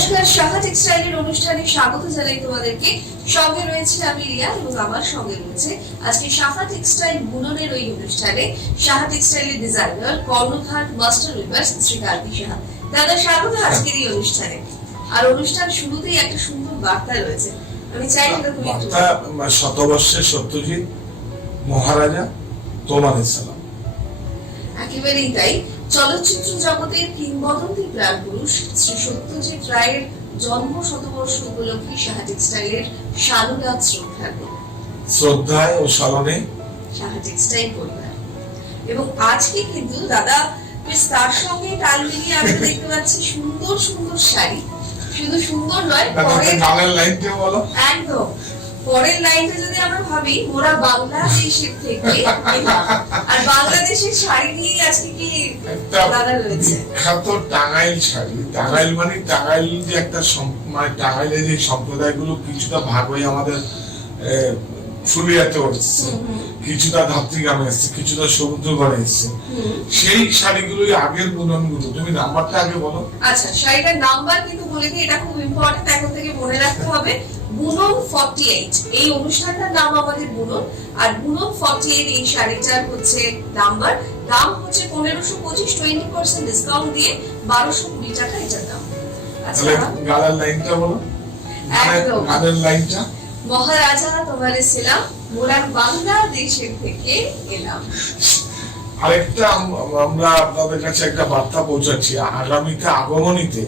নমস্কার, সাহা টেক্সটাইলের অনুষ্ঠানে স্বাগত জানাই তোমাদেরকে। সঙ্গে রয়েছে আমি রিয়া এবং আমার সঙ্গে রয়েছে আজকে সাহা টেক্সটাইল বুননের ওই অনুষ্ঠানে সাহা টেক্সটাইলের ডিজাইনার কর্ণধার মাস্টার উইভার শ্রীকান্তি সাহা। দাদা স্বাগত আজকের এই অনুষ্ঠানে। আর অনুষ্ঠান শুরুতেই একটা সুন্দর বার্তা রয়েছে, আমি চাই এটা তুমি শতবর্ষের সত্যজিৎ মহারাজা তোমাদের সালাম। একেবারেই তাই। চলচ্চিত্র জগতের কিংবদন্তি প্রাণ পুরুষ শ্রী সত্যজিৎ রায়ের জন্ম শতবর্ষ উপলক্ষে সাহা টেক্সটাইলের সাধুরাত শ্রদ্ধায় ও স্মরণে সাহা টেক্সটাইল পরিবার। এবং আজকে কিন্তু দাদা বেশ তার সঙ্গে তাল মিলিয়ে আমরা দেখতে পাচ্ছি সুন্দর সুন্দর শাড়ি। শুধু সুন্দর নয়, পরের লাইনটা বলো। একদম পরের লাইনটা যদি আমরা ভাবি, ওরা বাংলাদেশের থেকে আর বাংলাদেশের শাড়ি নিয়ে আজকে কি দাদা রয়েছে বিখ্যাত টাঙ্গাইল শাড়ি। টাঙ্গাইল মানে টাঙ্গাইল যে একটা মানে টাঙ্গাইলের যে সম্প্রদায়গুলো কিছুটা ভাগ হয়ে আমাদের ফুলিয়াতে এসছে, কিছুটা ধাত্রীগ্রামে এসছে, কিছুটা সমুদ্রগড়ে এসছে। সেই শাড়িগুলোই আগের বুননগুলো। তুমি নাম্বারটা আগে বলো। আচ্ছা, শাড়িটার নাম্বার কিন্তু বলে দিই, এটা খুব ইম্পর্টেন্ট, এখন থেকে মনে রাখতে হবে। বুনন 48, এই অনুষ্ঠানটার নাম আমাদের বুনন। আর বুনন 48 এই শাড়িটার হচ্ছে নাম্বার। দাম হচ্ছে 1525, 20% ডিসকাউন্ট দিয়ে 1220 টাকা এটার দাম। আচ্ছা, গালার লাইনটা বলো। একদম গালার লাইনটা মহারাজা তোমারে ছিলাম, মোরা বাংলাদেশের থেকে এলাম। আরেকটা আমরা আপনাদের কাছে একটা বার্তা পৌঁছাচ্ছি। আগামীতে আগমনীতে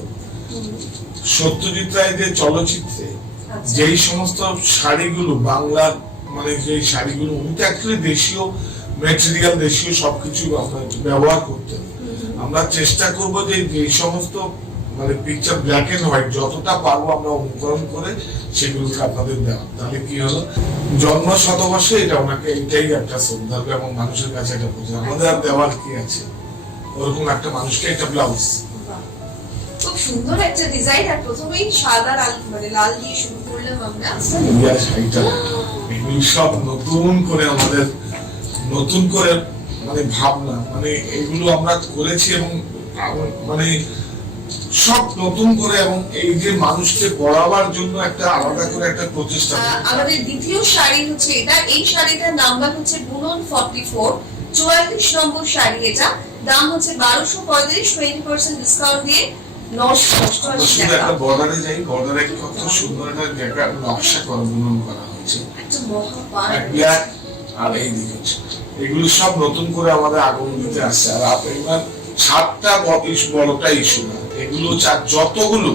সত্যজিৎ রায় যে চলচ্চিত্রে যেই সমস্ত শাড়িগুলো বাংলা মানে যেই শাড়িগুলো উনি তো অ্যাকচুয়ালি দেশীয় ম্যাটেরিয়াল, দেশীয় সবকিছু ব্যবহার করতেন। আমরা চেষ্টা করব যে এই সমস্ত মানে পিকচার ব্ল্যাক এন্ড হোয়াইট যতটা পারবো আমরা অনুকরণ করে সেগুলোকে আপনাদের দেওয়া। তাহলে কি হলো, জন্ম শতবর্ষে এটা ওনাকে এটাই একটা শ্রদ্ধা এবং মানুষের কাছে এটা পৌঁছে। আমাদের আর দেওয়ার কি আছে, ওরকম একটা মানুষকে একটা ব্লাউজ। খুব সুন্দর একটা ডিজাইন। আর প্রথমেই সাদা লাল মানে লাল দিয়ে শুরু করলাম আমরা। এগুলো সব নতুন করে আমাদের নতুন করে মানে ভাবনা, মানে এগুলো আমরা করেছি এবং মানে সব নতুন করে এবং এই যে মানুষকে পড়াবার জন্য একটা আলাদা করে একটা প্রচেষ্টা। আমাদের দ্বিতীয় শাড়ি হচ্ছে এটা। এই শাড়িটার নাম্বার হচ্ছে বুনন 44, 44 নম্বর শাড়ি। এটা দাম হচ্ছে 1235, 20% ডিসকাউন্ট দিয়ে 988 টাকা। একটা বর্ডারে যাই, বর্ডারে কত সুন্দর একটা নকশা করা বুনন করা হয়েছে, একটা মহাপান। আর এই দিকে এগুলো সব নতুন করে আমাদের আগমনীতে আসছে। আর আপনার 7টা বড়টা ইস্যু না, এগুলো যতগুলো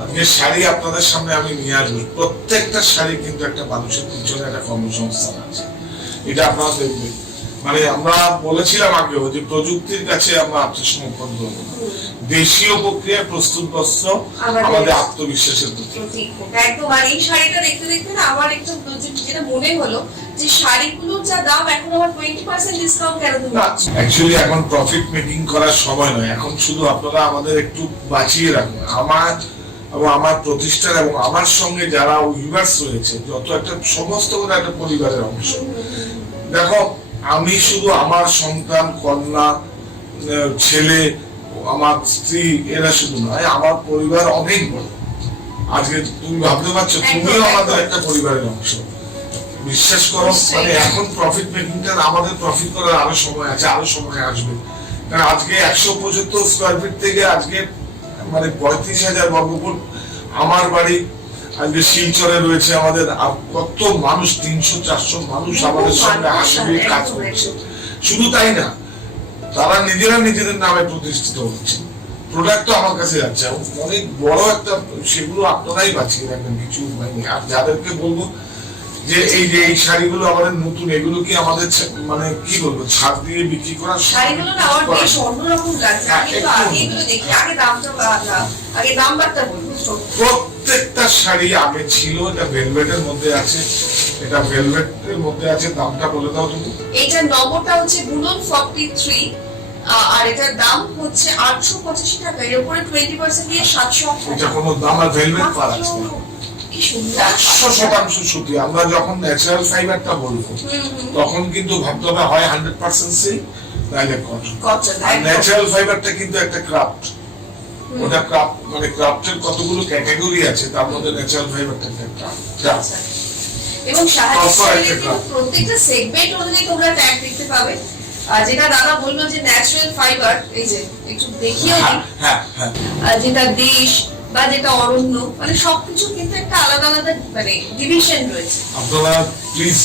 আজকে শাড়ি আপনাদের সামনে আমি নিয়ে আসবো, প্রত্যেকটা শাড়ি কিন্তু একটা মানুষের পিছনে একটা কর্মসংস্থান আছে। এটা আপনারা দেখবেন। মানে আমরা বলেছিলাম আগেও যে প্রযুক্তির কাছে আমরা আত্মসমর্পণ করবো না, দেশীয় প্রক্রিয়ায় প্রস্তুত বস্ত্র আমাদের আত্মবিশ্বাসের প্রতীক। একদম। আর এই শাড়িটা দেখতে দেখতে না আমার একটু যেটা মনে হলো যে শাড়িগুলোর যা দাম, এখন আমার 20% ডিসকাউন্ট কেন দিচ্ছ? অ্যাকচুয়ালি এখন প্রফিট মেকিং করার সময় নয়, এখন শুধু আপনারা আমাদের একটু বাঁচিয়ে রাখুন। আমার এবং আমার প্রতিষ্ঠান এবং আমার সঙ্গে যারা উইভার্স রয়েছে, যত একটা সমস্ত একটা পরিবারের অংশ। দেখো, আমি শুধু আমার সন্তান, কন্যা, ছেলে, আমার স্ত্রী এরা শুধু নয়, আমার পরিবার অনেক বড়। আজকে তুমি ভাবতে পারছো তুমিও আমাদের একটা পরিবারের অংশ। বিশ্বাস করো, মানে এখন প্রফিট মেকিংটা আমাদের প্রফিট করার আরো সময় আছে, আরো সময় আসবে। কারণ আজকে 175 স্কোয়ার ফিট থেকে আজকে মানে 35,000 বর্গফুট আমার বাড়ি আজকে শিলচরে রয়েছে। আমাদের কত মানুষ, 300-400 মানুষ আমাদের সঙ্গে আসবে, কাজ করছে। শুধু তাই না, তারা নিজেরা নিজেদের নামে প্রতিষ্ঠিত হচ্ছে। প্রোডাক্ট তো আমার কাছে যাচ্ছে অনেক বড় একটা, সেগুলো আপনারাই বাঁচিয়ে রাখবেন, কিছু উপায় নেই। আর যাদেরকে বলবো যে এই শাড়িগুলো আমাদের নতুন, এগুলো কি আমাদের মানে কি বলবো ছাড় দিয়ে বিক্রি করা শাড়িগুলো না আমার বেশ অন্যরকম লাগছে। আমি তো আগে এগুলো দেখি, আগে আগে নাম্বারটা বলবো। প্রত্যেকটা শাড়ি আগে ছিল, এটা ভেলভেটের মধ্যে আছে, এটা ভেলভেটের মধ্যে আছে। দামটা বলে দাও তুমি। এইটার নম্বরটা হচ্ছে বুনন 43, আর এটার দাম হচ্ছে 885 টাকা। এর উপরে 20% দিয়ে 780 এটা কোনো দাম আর ভেলভেট পার আছে। 100% সুতি। আমরা যখন ন্যাচারাল ফাইবারটা বলবো তখন কিন্তু ভাবতে হবে হয় 100% সিল্ক নাইলে কটন। ন্যাচারাল ফাইবারটা কিন্তু একটা ক্রাফট, ওটা ক্রাফট মানে ক্রাফটের কতগুলো ক্যাটাগরি আছে, তার মধ্যে ন্যাচারাল ফাইবারটা একটা ক্রাফট। এবং শাহাদি Proper স্টাইলে একটা craft। প্রত্যেকটা সেগমেন্ট অনুযায়ী তোমরা ট্যাগ দেখতে পাবে। আর যেটা দাদা বললো যে ন্যাচারাল ফাইবার, এই যে একটু দেখিয়ে দিই, হ্যাঁ হ্যাঁ যেটা দেশ বা যেটা অরণ্য, মানে সবকিছু কিন্তু একটা আলাদা আলাদা মানে ডিভিশন রয়েছে। আপনারা প্লিজ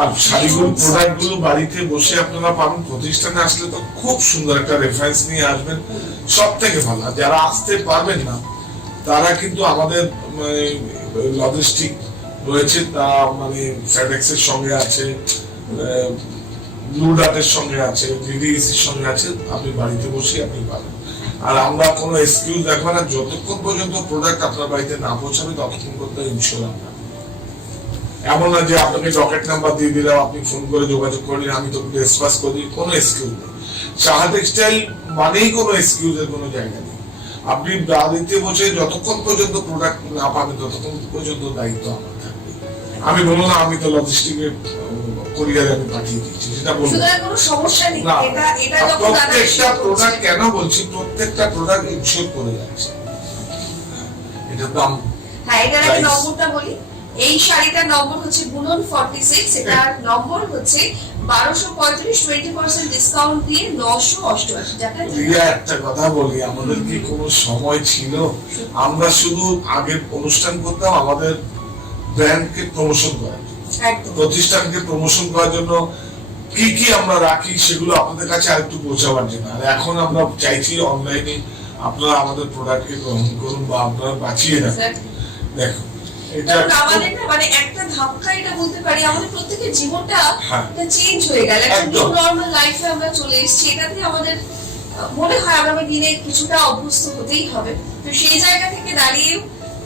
আর শাড়িগুলো প্রোডাক্ট গুলো বাড়িতে বসে আপনারা পাবেন, প্রতিষ্ঠানে আসলে তো খুব সুন্দর একটা রেফারেন্স নিয়ে আসবেন, সব থেকে ভালো। আর যারা আসতে পারবেন না তারা কিন্তু আমাদের লজিস্টিক রয়েছে, তারা মানে ফেডেক্স এর সঙ্গে আছে, ব্লু ডার্টের সঙ্গে আছে, ডিডিএসির সঙ্গে আছে, আপনি বাড়িতে বসে আপনি পাবেন। আর আমরা কোনো এক্সকিউজ রাখবো না, যতক্ষণ পর্যন্ত প্রোডাক্ট আপনার বাড়িতে না পৌঁছাবে ততক্ষণ পর্যন্ত ইনশিওর না। এমন না যে আপনাকে ডকেট নাম্বার দিয়ে দিলাম, আপনি ফোন করে যোগাযোগ করলেন, আমি তো রেসপন্স করি, কোনো এক্সকিউজ নেই। সাহা টেক্সটাইল মানেই কোনো এক্সকিউজের কোনো জায়গা নেই। আপনি বাড়িতে বসে যতক্ষণ পর্যন্ত প্রোডাক্ট না পাবেন ততক্ষণ পর্যন্ত দায়িত্ব আমার থাকবে। আমি বলবো না আমি তো লজিস্টিকের কোরিয়ারে আমি পাঠিয়ে দিচ্ছি, সেটা বলবো সুতরাং কোনো সমস্যা নেই। না। এটা যখন দাদা প্রত্যেকটা issue প্রোডাক্ট করছে, কেন বলছি, প্রত্যেকটা প্রোডাক্ট ইনশিওর করে যাচ্ছে। এটা দাম হ্যাঁ এটার আগে Price। নম্বরটা বলি। এই শাড়িটার নম্বর হচ্ছে বুনন 46, এটার নম্বর হচ্ছে 1235, 20% ডিসকাউন্ট দিয়ে 988 টাকা। রিয়া, একটা কথা বলি, আমাদের কি কোনো সময় ছিল? আমরা শুধু আগে অনুষ্ঠান করতাম আমাদের ব্র্যান্ডকে প্রমোশন করার জন্য, একদম প্রতিষ্ঠানকে প্রমোশন করার জন্য কি কি আমরা রাখি সেগুলো আপনাদের কাছে আরেকটু পৌঁছাবার জন্য। আর এখন আমরা চাইছি অনলাইনে আপনারা আমাদের প্রোডাক্টকে গ্রহণ করুন বা আপনারা বাঁচিয়ে রাখুন। দেখো এটা কারণ আমাদের না মানে একটা ধাক্কা এটা বলতে পারি, আমাদের প্রত্যেকের জীবনটা হ্যাঁ। চেঞ্জ হয়ে গেল, একটা একদম। নিউ নরমাল লাইফে আমরা চলে এসেছি। এটাতে আমাদের মনে হয় আগামী দিনে কিছুটা অভ্যস্ত হতেই হবে। তো সেই জায়গা থেকে দাঁড়িয়ে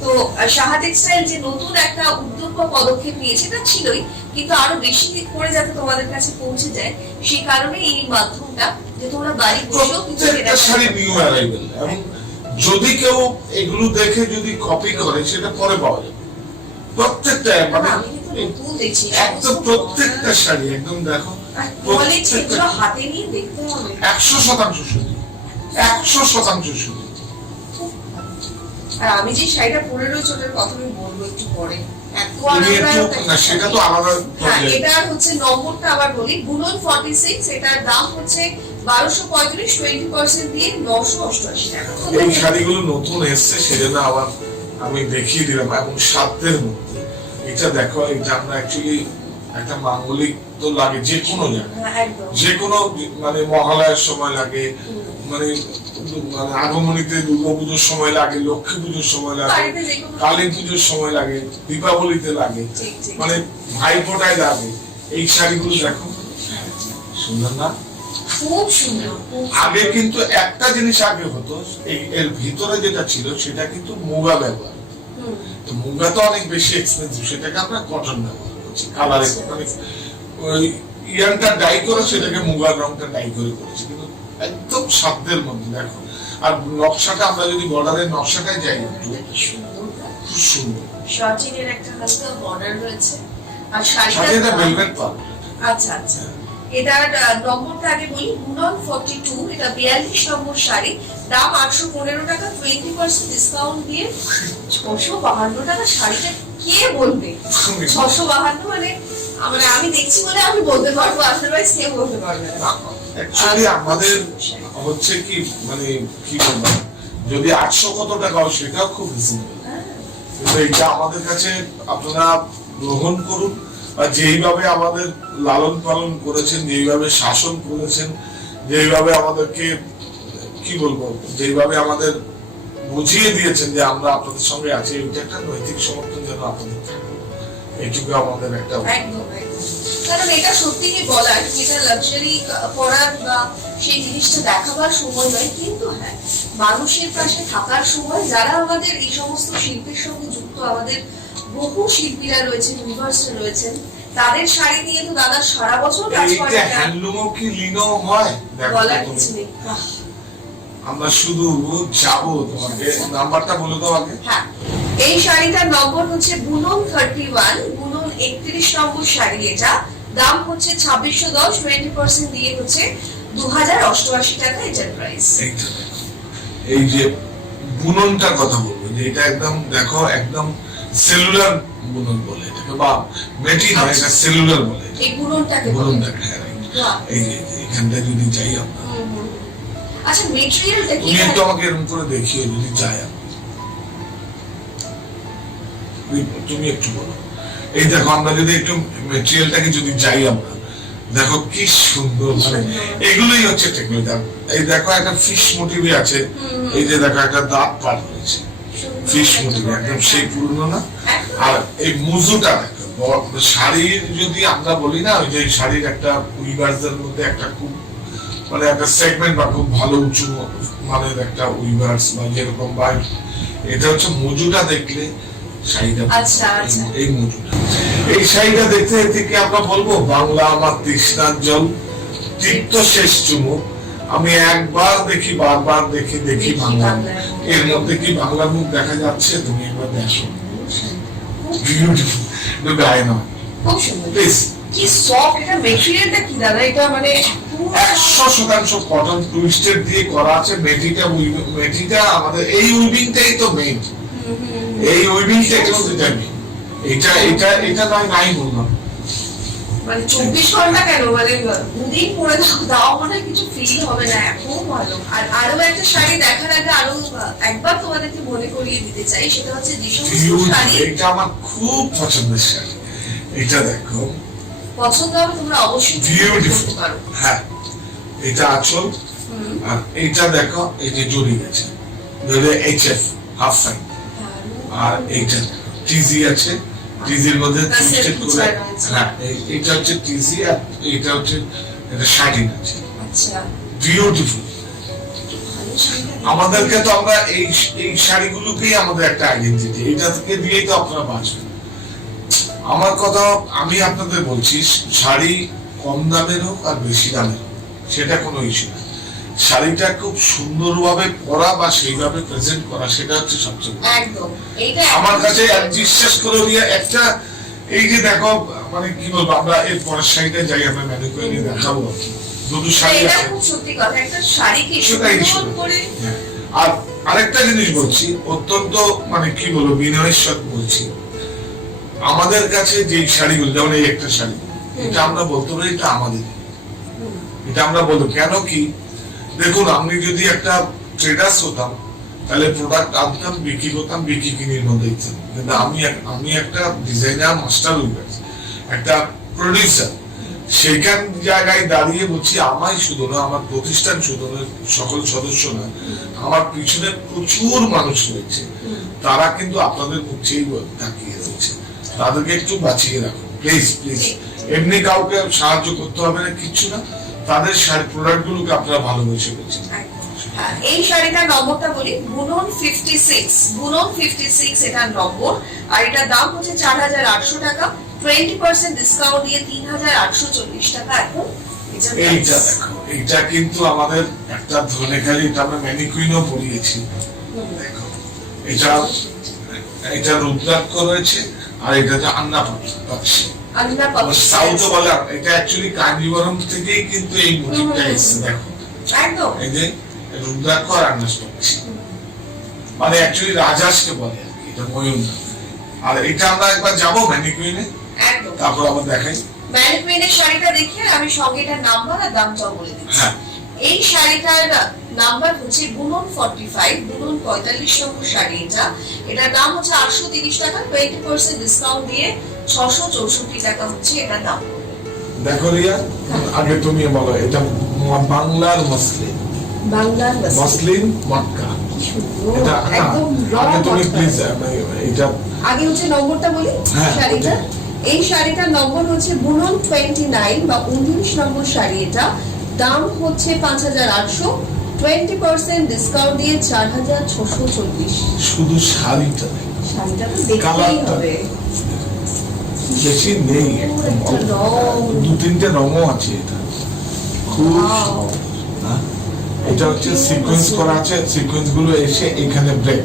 তো সাহা টেক্সটাইল যে নতুন একটা উদ্যোগ বা পদক্ষেপ নিয়েছে এটা ছিলই, কিন্তু আরো বেশি করে যাতে তোমাদের কাছে পৌঁছে যায় সেই কারণে এই মাধ্যমটা, যে তোমরা বাড়ি বসেও কিছু প্রত্যেকটা শাড়ি নিউ অ্যারাইভেল, এবং যদি কেউ এগুলো দেখে যদি কপি করে সেটা পরে পাওয়া যাবে। প্রত্যেকটা মানে আমি কিন্তু নতুন দেখছি একদম প্রত্যেকটা শাড়ি একদম দেখো কোয়ালিটি, এগুলো হাতে নিয়ে দেখতে হবে। 100% শুধু 100% শুধু। আর আমি যে শাড়িটা পরে রয়েছে ওটার কথা আমি বলবো একটু পরে। এত তুমি আরামদায়ক একটু একটা না, সেটা তো শাড়ি। আলাদা হ্যাঁ, পর্যায়ে। এটার হচ্ছে নম্বরটা আবার বলি, বুনন 46, এটার দাম হচ্ছে 1235, 20% দিয়ে 988 টাকা। এই শাড়িগুলো নতুন এসছে সেজন্য আবার আমি দেখিয়ে দিলাম, এবং সাধ্যের মধ্যে। এটা দেখো, এটা আমরা অ্যাকচুয়ালি একটা মাঙ্গলিক তো লাগে যে কোনো জায়গায়, হ্যাঁ, একদম। যে কোনো মানে মহালয়ার সময় লাগে, মানে মানে আগমনীতে দুর্গাপুজোর সময় লাগে, লক্ষ্মী পুজোর সময় লাগে, বাড়িতে যে কোনো- কালী পুজোর সময় লাগে, দীপাবলিতে লাগে, ঠিক, ঠিক। মানে ভাইফোঁটায় লাগে। এই শাড়িগুলো দেখো সুন্দর না? খুব সুন্দর, খুব আগে সুন্দর। কিন্তু একটা জিনিস আগে হতো, এর ভিতরে যেটা ছিল সেটা কিন্তু মুগা ব্যবহার। হুম। তো মুগা তো অনেক বেশি এক্সপেন্সিভ, সেটাকে আমরা কটন ব্যবহার করছি কালারে, মানে ওই ইয়ানটা ডাই করে সেটাকে মুগার রংটা ডাই করে করেছি, কিন্তু একদম সাধ্যের মধ্যে। দেখো, আর নকশাটা আমরা যদি বর্ডারের নকশাটাই যাই একটু, কি সুন্দর। খুব সুন্দর। শার্টিনের একটা হালকা বর্ডার রয়েছে আর শাড়িটা সাথে ভেলভেট পাবে। আচ্ছা আচ্ছা, এটার নম্বরটা আগে বলি, বুনন 42, এটা 42 নম্বর শাড়ি, দাম 815 টাকা, 20% ডিসকাউন্ট দিয়ে 652 টাকা। শাড়িটা কে বলবে 652, মানে মানে আমি দেখছি বলে আমি বলতে পারবো, আদারওয়াইজ কেউ বলতে পারবে না। অ্যাকচুয়ালি আমাদের হচ্ছে কি মানে কি বলবো, যদি 800 কত টাকা হয় সেটাও খুব রিজনেবল, কিন্তু এটা আমাদের কাছে আপনারা গ্রহণ করুন। আর যেইভাবে আমাদের লালন পালন করেছেন, যেইভাবে শাসন করেছেন, যেইভাবে আমাদেরকে কি বলবো, যেইভাবে আমাদের বুঝিয়ে দিয়েছেন যে আমরা আপনাদের সঙ্গে আছি, এটা একটা নৈতিক সমর্থন যেন আপনাদের থাকে, এইটুকু আমাদের একটা একদম একদম। কারণ এটা সত্যি কি বলার, এটা লাক্সারি পরার বা সেই জিনিসটা দেখাবার সময় নয়, কিন্তু হ্যাঁ মানুষের পাশে থাকার সময়। যারা আমাদের এই সমস্ত শিল্পের সঙ্গে যুক্ত, আমাদের বহু শিল্পীরা রয়েছেন, ভিউয়ার্সরা রয়েছেন, তাদের শাড়ি নিয়ে তো দাদা সারা বছর কাজ করে। এইটা হ্যান্ডলুমও কি লিনো হয় দেখো বলার তুমি। কিছু নেই। বাহ। আমরা শুধু যাবো, তোমাকে নাম্বারটা বলে দাও আগে। হ্যাঁ, এই শাড়িটার নম্বর হচ্ছে বুনন 31, বুনন 31 নম্বর শাড়ি। এটা দাম হচ্ছে 2610, 20% দিয়ে হচ্ছে 2088 টাকা এটার প্রাইস। এইটা দেখো, এই যে বুননটার কথা বলবো, যে এটা একদম দেখো একদম সেলুলার বুনন বলে এটাকে, বা মেটি নয়, এটা সেলুলার বলে এই বুননটাকে বলে। বুননটাকে, হ্যাঁ right। বাহ। এই যে এখানটা যদি যাই আমরা, আচ্ছা মেটেরিয়ালটা কি? তুমি একটু আমাকে এরকম করে দেখিও যদি যাই আমরা, তুমি একটু বলো। এই দেখো আমরা যদি একটু মেটেরিয়ালটাকে যদি যাই আমরা, দেখো কি সুন্দর, মানে এগুলোই হচ্ছে টেকনোলজি। এই দেখো একটা ফিশ মোটিভে আছে, এই যে দেখো একটা দাঁত পার হয়েছে ফিশ মোটিভ, একদম সেই পুরনো না। আর এই মুজুটা দেখো, শাড়ির যদি আমরা বলি না, ওই যে শাড়ির একটা উইভার্সের মধ্যে একটা খুব মানে একটা সেগমেন্ট বা খুব ভালো উঁচু মানের একটা উইভার্স বা যেরকম, বা এটা হচ্ছে মজুটা দেখলে শাড়িটা, আচ্ছা আচ্ছা, এই মজুটা, এই শাড়িটা দেখতে থেকে আমরা বলবো বাংলা আমার তৃষ্ণার জল, তৃপ্ত শেষ চুমুক, আমি একবার দেখি বারবার দেখি দেখি বাংলা। এর মধ্যে কি বাংলার মুখ দেখা যাচ্ছে? তুমি একবার দেখো, বিউটিফুল গায়ে না, খুব সুন্দর। প্লিজ। কি সফট, এটা মেটেরিয়ালটা কি দাদা? এটা মানে 100% কটন টুইস্টেড দিয়ে করা আছে। মেটিটা আমাদের এই উইভিংটাই তো মেইন, এই উইভিংটা যেটা মেইন, এটা এটা এটা নাই বললাম, মানে 24 ঘন্টা কেন, মানে দুদিন পরে দাও মানে কিছু ফিল হবে না, এত ভালো। আর আরো একটা শাড়ি দেখার আগে আরো একবার তোমাদেরকে মনে করিয়ে দিতে চাই, সেটা হচ্ছে যে সমস্ত শাড়ি, এটা আমার খুব পছন্দের শাড়ি। এটা দেখো, পছন্দ হবে তোমরা অবশ্যই বিউটিফুল, করতে পারো। হ্যাঁ এটা আঁচল, আর এইটা দেখো এই যে জড়ি গেছে, ধরে এইচএফ হাফ সাইড, আর এইটা টিজি আছে, টিজির মধ্যে টুইস্টেড করে, হ্যাঁ এইটা হচ্ছে টিজি, আর এইটা হচ্ছে এটা শাড়ি আছে। আচ্ছা, বিউটিফুল। আমাদেরকে তো আমরা এই এই শাড়িগুলোকেই আমাদের একটা আইডেন্টিটি, এইটাকে দিয়েই তো আপনারা বাঁচবেন। আমার কথা আমি আপনাদের বলছি, শাড়ি কম দামের হোক আর বেশি দামের হোক সেটা কোনো ইস্যু না, শাড়িটা খুব সুন্দরভাবে পরা বা সেইভাবে প্রেজেন্ট করা, সেটা হচ্ছে সবচেয়ে বড়। একদম এইটা আমার কাছে বিশ্বাস করে দিয়ে একটা, এই যে দেখো মানে কি বলবো, আমরা এর পরের শাড়িটা যাই, আমরা ম্যানিকুইনে দেখাবো দুটো শাড়ি এটা আছে, খুব সত্যি কথা, একটা শাড়িকে সেটাই সুন্দর করে। আর আরেকটা জিনিস বলছি, অত্যন্ত মানে কি বলবো বিনয়ের সাথে বলছি, আমাদের কাছে যে শাড়িগুলো, যেমন এই একটা শাড়ি, এটা আমরা বলতে পারি এটা আমাদের, এটা আমরা বলবো কেন কি, দেখুন আমি যদি একটা ট্রেডার্স হতাম তাহলে প্রোডাক্ট আনতাম, বিক্রি করতাম, বিক্রি কিনির মধ্যে দিতাম, কিন্তু আমি একটা ডিজাইনার, মাস্টার উইভার্স, একটা প্রডিউসার, সেখান জায়গায় দাঁড়িয়ে বলছি আমায় শুধু না, আমার প্রতিষ্ঠান শুধু না, সকল সদস্য না, আমার পিছনে প্রচুর মানুষ রয়েছে, তারা কিন্তু আপনাদের মুখেই তাকিয়ে রয়েছে, তাদেরকে একটু বাঁচিয়ে রাখুন প্লিজ প্লিজ। এমনি কাউকে সাহায্য করতে হবে না, কিচ্ছু না, তাদের শাড়ি প্রোডাক্ট গুলোকে আপনারা ভালোবেসে বলছেন। এই শাড়িটার নম্বরটা বলি, বুনন 56, বুনন 56 এটার নম্বর, আর এটার দাম হচ্ছে 4800 টাকা, 20% ডিসকাউন্ট দিয়ে 3840 টাকা এখন। এইটা দেখো, এইটা কিন্তু আমাদের একটা ধনেখালি, এটা আমরা ম্যানিকুইনও পরিয়েছি, দেখো এটা, এটা রুদ্রাক্ষ রয়েছে, আর এটাতে আন্না পাচ্ছি, সাউথ বলে, এটা অ্যাকচুয়ালি কাঞ্জিবরম থেকেই কিন্তু এই মোটিভটা এসেছে, দেখো একদম এই যে রুদ্রাক্ষ আর আন্নাস পাচ্ছি, মানে অ্যাকচুয়ালি রাজাসকে বলে আর কি, এটা ময়ূর না। আর এটা আমরা একবার যাবো ম্যানিকুইনে, একদম, তারপর আবার দেখাই ম্যানিকুইনের শাড়িটা দেখে আমি সঙ্গে এটার নাম্বার আর দামটাও বলে দিচ্ছি। হ্যাঁ, এই শাড়িটার নাম্বার হচ্ছে বুনন 45, বুনন 45 নম্বর শাড়ি এটা, এটার দাম হচ্ছে 830 টাকা, 20% ডিসকাউন্ট দিয়ে 664 টাকা হচ্ছে এটার দাম। দেখো রিয়া, আগে তুমি বলো, এটা বাংলার মসলিন, বাংলার মসলিন মটকা, এটা একদম আগে তুমি প্লিজ এটা আগে হচ্ছে নম্বরটা বলি শাড়িটা। এই শাড়িটার নম্বর হচ্ছে বুনন 29 বা 19 নম্বর শাড়ি, এটা দাম হচ্ছে 5800, 20% ডিসকাউন্ট দিয়ে 4640। শুধু শাড়িটা, শাড়িটা তো দেখতেই হবে, বেশি নেই, দু তিনটে রঙও আছে, এটা খুব এটা হচ্ছে সিকোয়েন্স করা আছে, সিকোয়েন্স গুলো এসে এখানে ব্রেক,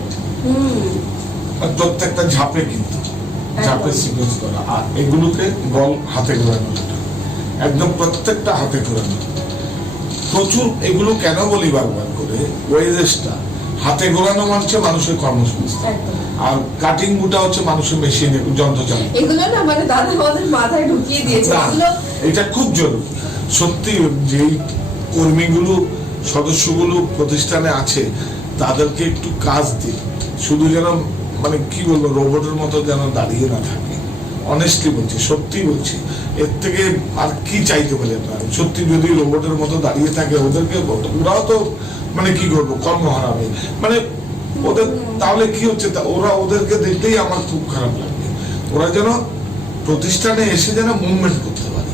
আর প্রত্যেকটা ঝাপে কিন্তু ঝাপে সিকোয়েন্স করা, আর এগুলোকে বল হাতে ঘোরানো, একদম প্রত্যেকটা হাতে ঘোরানো, প্রচুর এগুলো কেন বলি বারবার করে, ওয়েজেসটা হাতে গোলানো মানে মানুষের কর্মসংস্থান, আর কাটিং বুটা হচ্ছে মানুষের মেশিন যন্ত্র চালানো। এগুলো না মানে দাদা আমাদের মাথায় ঢুকিয়ে দিয়েছে এগুলো। এটা খুব জরুরি সত্যি। যেই কর্মীগুলো সদস্যগুলো প্রতিষ্ঠানে আছে তাদেরকে একটু কাজ দিন, শুধু যেন মানে কি বলবো রোবটের মতো যেন দাঁড়িয়ে না থাকে। অনেস্টলি বলছি, সত্যি বলছি, এর থেকে আর কি চাইতে পারে আপনার? সত্যি যদি রোবটের মতো দাঁড়িয়ে থাকে ওদেরকে, ওরাও তো মানে কি করবো কর্ম হারাবে, মানে ওদের তাহলে কি হচ্ছে, ওরা ওদেরকে দেখতেই আমার খুব খারাপ লাগে। ওরা যেন প্রতিষ্ঠানে এসে যেন মুভমেন্ট করতে পারে,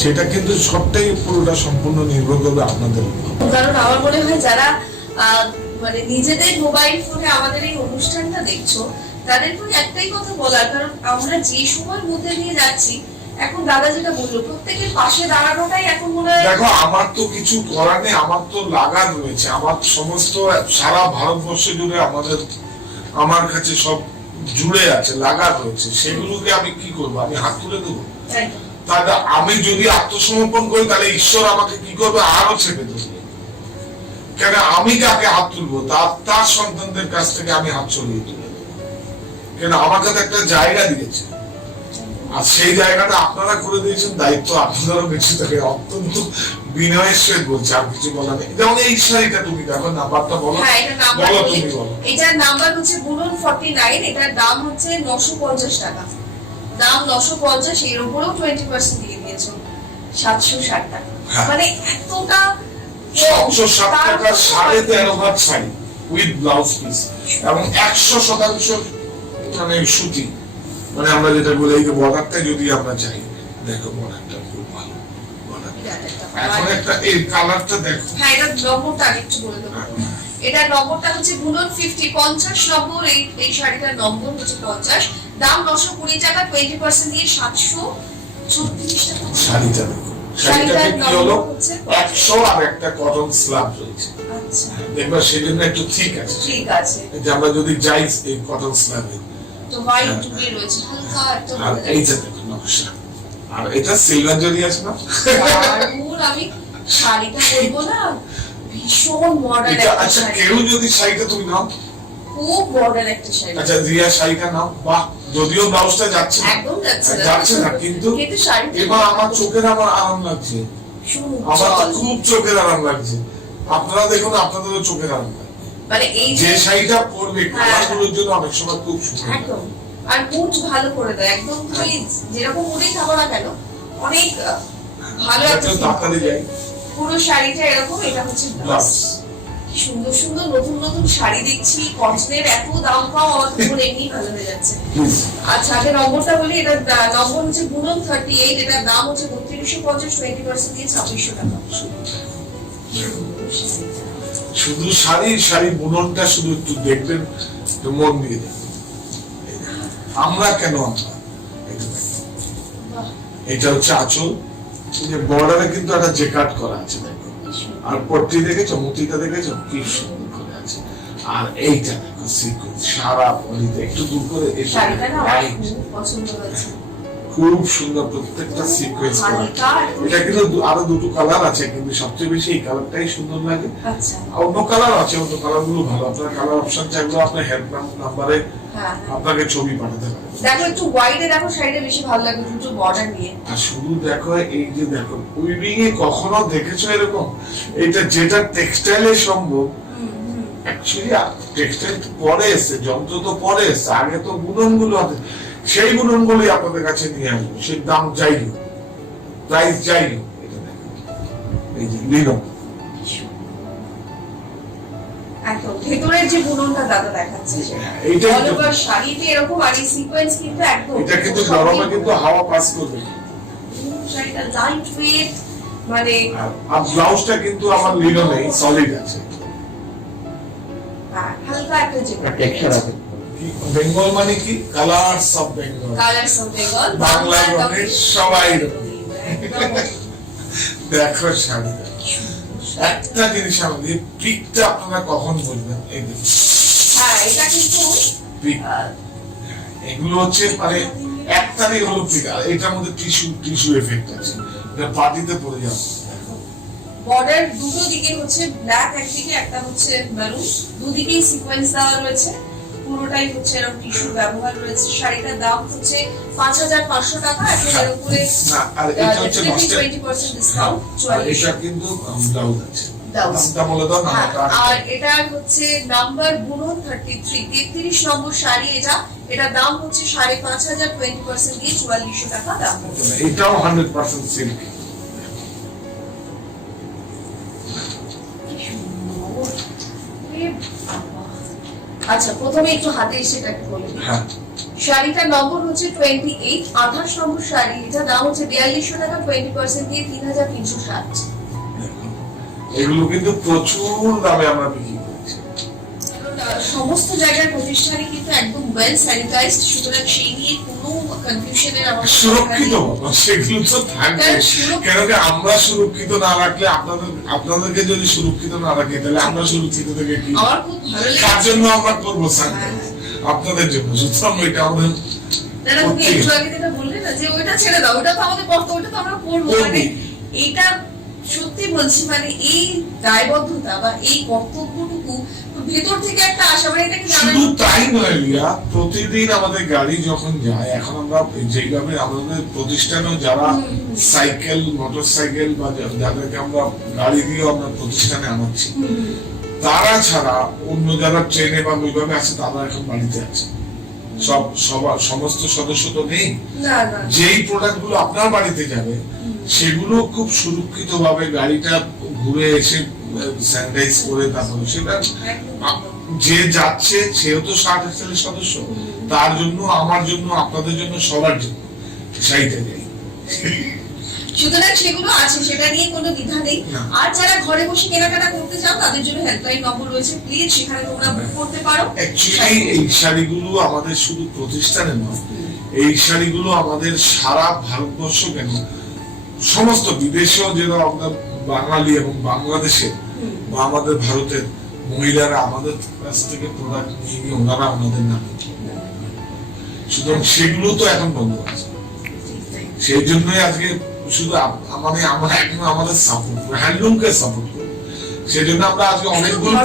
সেটা কিন্তু সবটাই পুরোটা সম্পূর্ণ নির্ভর করবে আপনাদের উপর। কারণ আমার মনে হয় যারা মানে নিজেদের মোবাইল ফোনে আমাদের এই অনুষ্ঠানটা দেখছো তাদের প্রতি একটাই কথা বলার, কারণ আমরা যে সময়ের মধ্যে দিয়ে যাচ্ছি, এখন দাদা যেটা বললো প্রত্যেকের পাশে দাঁড়ানোটাই এখন মনে হয়। দেখো আমার তো কিছু করার নেই, আমার তো লাগার রয়েছে, আমার সমস্ত সারা ভারতবর্ষ জুড়ে আমার কাছে সব জুড়ে আছে, লাগার রয়েছে, সেগুলোকে আমি কি করবো? আমি হাত তুলে দেবো? তাহলে আমি যদি আত্মসমর্পণ করি তাহলে ঈশ্বর আমাকে কি করবে? আরো চেপে দেবে। কেন আমি কাকে হাত তুলবো? তার সন্তানদের কাছ থেকে আমি হাত ছড়িয়ে তুলে দেবো। কেন আমাকে তো একটা জায়গা দিয়েছে, আর সেই জায়গাটা আপনারা করে দিয়েছেন, দায়িত্ব আপনাদেরও বেশি থাকে। অত্যন্ত বিনয়ের সহিত বলছে, আর কিছু বলার নেই। যেমন এই শাড়িটা তুমি দেখো, নাম্বারটা বলো। হ্যাঁ, এটা নাম্বার বলো, তুমি বলো। এটার নাম্বার হচ্ছে বুলন 49, এটার দাম হচ্ছে 950 টাকা। দাম 950, এর উপরেও 20% দিয়ে দিয়েছো, 760 টাকা। মানে এতটা 760 টাকা 13.5 হাত শাড়ি উইথ ব্লাউজ পিস এবং 100% মানে সুতি, মানে আমরা যেটা বলি এই যে বর্ডারটা যদি আমরা চাই, দেখো বর্ডারটা খুব ভালো। এখন একটা এই কালারটা দেখো। হ্যাঁ, এটা নম্বরটা একটু বলে দেবো। এটা নম্বরটা হচ্ছে বুলন 50 নম্বর। এই শাড়িটার নম্বর হচ্ছে 50, দাম 920 টাকা, 20% দিয়ে 736 টাকা। শাড়িটা দেখো, শাড়িটাতে কি হলো 100 আর একটা কটন স্ল্যাব রয়েছে। আচ্ছা, দেখবা সেজন্য একটু ঠিক আছে, ঠিক আছে। যে আমরা যদি যাই এই কটন স্ল্যাবে তো হোয়াইট টুপি রয়েছে হালকা একটা। আর এইটা দেখো নকশা, আর এটা সিলভার জরি আছে না? আর আমি শাড়িটা পরবো না, ভীষণ মডার্ন এটা একটা আচ্ছা, শাড়ি। কেউ যদি শাড়িটা তুমি নাও, খুব মডার্ন একটা শাড়ি। আচ্ছা রিয়া শাড়িটা নাও, বাহ, যদিও ব্লাউজটা যাচ্ছে না, একদম যাচ্ছে না, কিন্তু শাড়িটা এবার আমার চোখের আমার আরাম লাগছে, আমার তো খুব চোখের আরাম লাগছে। আপনারা দেখুন, আপনাদেরও চোখের আরাম লাগবে। মানে এই যে শাড়িটা পরবে কালারগুলোর জন্য অনেক সময় খুব সুন্দর, একদম, আর মুড ভালো করে দেয় একদম। তুমি যেরকম মুডেই থাকো না কেন, অনেক ভালো একটা তাড়াতাড়ি যাই। পুরো শাড়িটা এরকম। এটা হচ্ছে ব্লাউজ। কি সুন্দর সুন্দর নতুন নতুন শাড়ি দেখছি, কটনের এত দাম পাও, আমার তো মনে এমনি ভালো হয়ে যাচ্ছে। আচ্ছা, আগে নম্বরটা বলি। এটা নম্বর হচ্ছে বুলন 38, এটার দাম হচ্ছে 3250, 20% দিয়ে 2600 টাকা। শুধু শাড়ি বুননটা শুধু একটু দেখবেন, মন দিয়ে দেখবেন। আমরা কেন এটা হচ্ছে আঁচল, যে বর্ডারে কিন্তু একটা জেকাট করা আছে দেখো, আর পট্টি দেখেছো, মুটিটা দেখেছো কি সুন্দর করে আছে, আর এইটা দেখো সিকোয়েন্স সারা বডিতে, একটু দূর করে শাড়িটা না আমার খুব পছন্দ হয়েছে, খুব সুন্দর প্রত্যেকটা সিকোয়েন্স করা। এটা কিন্তু আরো দুটো কালার আছে, কিন্তু সবচেয়ে বেশি এই কালারটাই সুন্দর লাগে। আচ্ছা, অন্য কালার আছে, অন্য কালার গুলো ভালো। আপনার কালার অপশন চাইলে আপনার হেল্প নাম্বারে আপনাকে ছবি পাঠাতে পারে। দেখো একটু হোয়াইটে, দেখো শাড়িটা বেশি ভালো লাগে, দুটো বর্ডার নিয়ে। আর শুধু দেখো এই যে দেখো উইভিং এ কখনো দেখেছো এরকম? এটা যেটা টেক্সটাইলে সম্ভব, অ্যাকচুয়ালি টেক্সটাইল পরে এসছে, যন্ত্র তো পরে এসছে, আগে তো বুনন গুলো আছে। সেই বুনন গুলোই আপনাদের কাছে নিয়ে আসবো, সেই দাম যাই হোক, প্রাইস যাই হোক। এটা দেখো এই যে লিনো, একদম ভেতরের যে বুননটা দাদা দেখাচ্ছে, এইটা শাড়িতে এরকম, আর এই সিকোয়েন্স কিন্তু একদম, এটা কিন্তু গরমে কিন্তু হাওয়া পাস করবে। শাড়িটা লাইট ওয়েট, মানে আর ব্লাউজটা কিন্তু আমার লিনো নেই, সলিড আছে, হালকা একটা যে টেক্সচার আছে। বেঙ্গল মানে কি? Colours of Bengal, colours of Bengal, Bangla রঙের সবাই দেখো শাড়ি। একটা জিনিস আমাদের পিকটা আপনারা কখন বলবেন? এই দেখুন, হ্যাঁ এটা কিন্তু পিক, এগুলো হচ্ছে মানে একটারই হলো পিক, আর এটার মধ্যে টিস্যু এফেক্ট আছে, এটা পার্টিতে পড়ে যাবে। বর্ডার দুটো দিকে হচ্ছে ব্ল্যাক, একদিকে একটা হচ্ছে মেরুন, দুদিকেই সিকোয়েন্স দেওয়া রয়েছে, পুরোটাই হচ্ছে এরকম টিস্যু ব্যবহার রয়েছে। শাড়িটার দাম হচ্ছে 5,500 টাকা। এখন এর উপরে না আর এটা হচ্ছে মাস্টার 20% ডিসকাউন্ট। এটা কিন্তু ব্লাউজ আছে, ব্লাউজ দামটা বলে দাও না। আর এটা হচ্ছে নাম্বার বুনন 33 নম্বর শাড়ি। এটা দাম হচ্ছে 5,500, 20% দিয়ে 4400 টাকা দাম। এটাও 100% সিল্ক। আচ্ছা, প্রথমে একটু হাতে সেটা একটু বলে দিই। হ্যাঁ, শাড়িটার নম্বর হচ্ছে 28, 28 নম্বর শাড়ি। এটা দাম হচ্ছে 4200 টাকা, 20% দিয়ে 3360। এগুলো কিন্তু প্রচুর দামে আমরা বিক্রি করছি। সমস্ত জায়গার প্রতিষ্ঠানে কিন্তু একদম ওয়েল স্যানিটাইজড, সুতরাং সেই নিয়ে কোনো কনফিউশনের আমার সুরক্ষিত সেগুলো তো থাকবে, কেন কি আমরা সুরক্ষিত না রাখলে আপনাদেরকে যদি সুরক্ষিত না রাখি তাহলে আমরা সুরক্ষিত থেকে কি আমার খুব ভালো লাগে। তার জন্য আমরা করবো আপনাদের জন্য, সুতরাং এটা আমাদের দাদা তুমি একটু আগে যেটা বললে না যে ওইটা ছেড়ে দাও, ওটা তো আমাদের কর্তব্য, ওটা তো আমরা করবো। মানে এইটা সত্যি বলছি, মানে এই দায়বদ্ধতা বা এই কর্তব্যটুকু ভেতর থেকে একটা আশা, মানে এটা কি শুধু তাই নয় রিয়া, প্রতিদিন আমাদের গাড়ি যখন যায়, এখন আমরা যেভাবে আমাদের প্রতিষ্ঠানে যারা সাইকেল মোটর সাইকেল বা যাদেরকে আমরা গাড়ি দিয়ে আমরা প্রতিষ্ঠানে আনাচ্ছি, তারা ছাড়া অন্য যারা ট্রেনে বা বিভাগে আছে তারা এখন বাড়িতে আছে। সমস্ত সদস্য তো নেই। যেই প্রোডাক্ট গুলো আপনার বাড়িতে যাবে সেগুলো খুব সুরক্ষিত ভাবে গাড়িটা ঘুরে এসে স্যানিটাইজ করে, তারপরে সেটা যে যাচ্ছে সেও তো শাহটেক্সটাইলের সদস্য, তার জন্য, আমার জন্য, আপনাদের জন্য, সবার জন্য সেইটা যাই। সুতরাং সেগুলো আছে, সেটা নিয়ে কোনো দ্বিধা নেই। আর যারা ঘরে বসে কেনাকাটা করতে চাও তাদের জন্য হেল্পলাইন নম্বর রয়েছে, প্লিজ সেখানে তোমরা বুক করতে পারো। অ্যাকচুয়ালি এই শাড়িগুলো আমাদের শুধু প্রতিষ্ঠানে নয়, এই শাড়িগুলো আমাদের সারা ভারতবর্ষ কেন সমস্ত বিদেশেও যারা আমরা বাঙালি এবং বাংলাদেশে বা আমাদের ভারতের মহিলারা আমাদের কাছ থেকে প্রোডাক্ট নিয়ে ওনারা ওনাদের নামে, সুতরাং সেগুলো তো এখন বন্ধ আছে। সেই জন্যই আজকে শুধু মানে আমরা এখন আমাদের সাপোর্ট হ্যান্ডলুমকে সাপোর্ট করব, সেই জন্য আমরা আজকে অনেকগুলো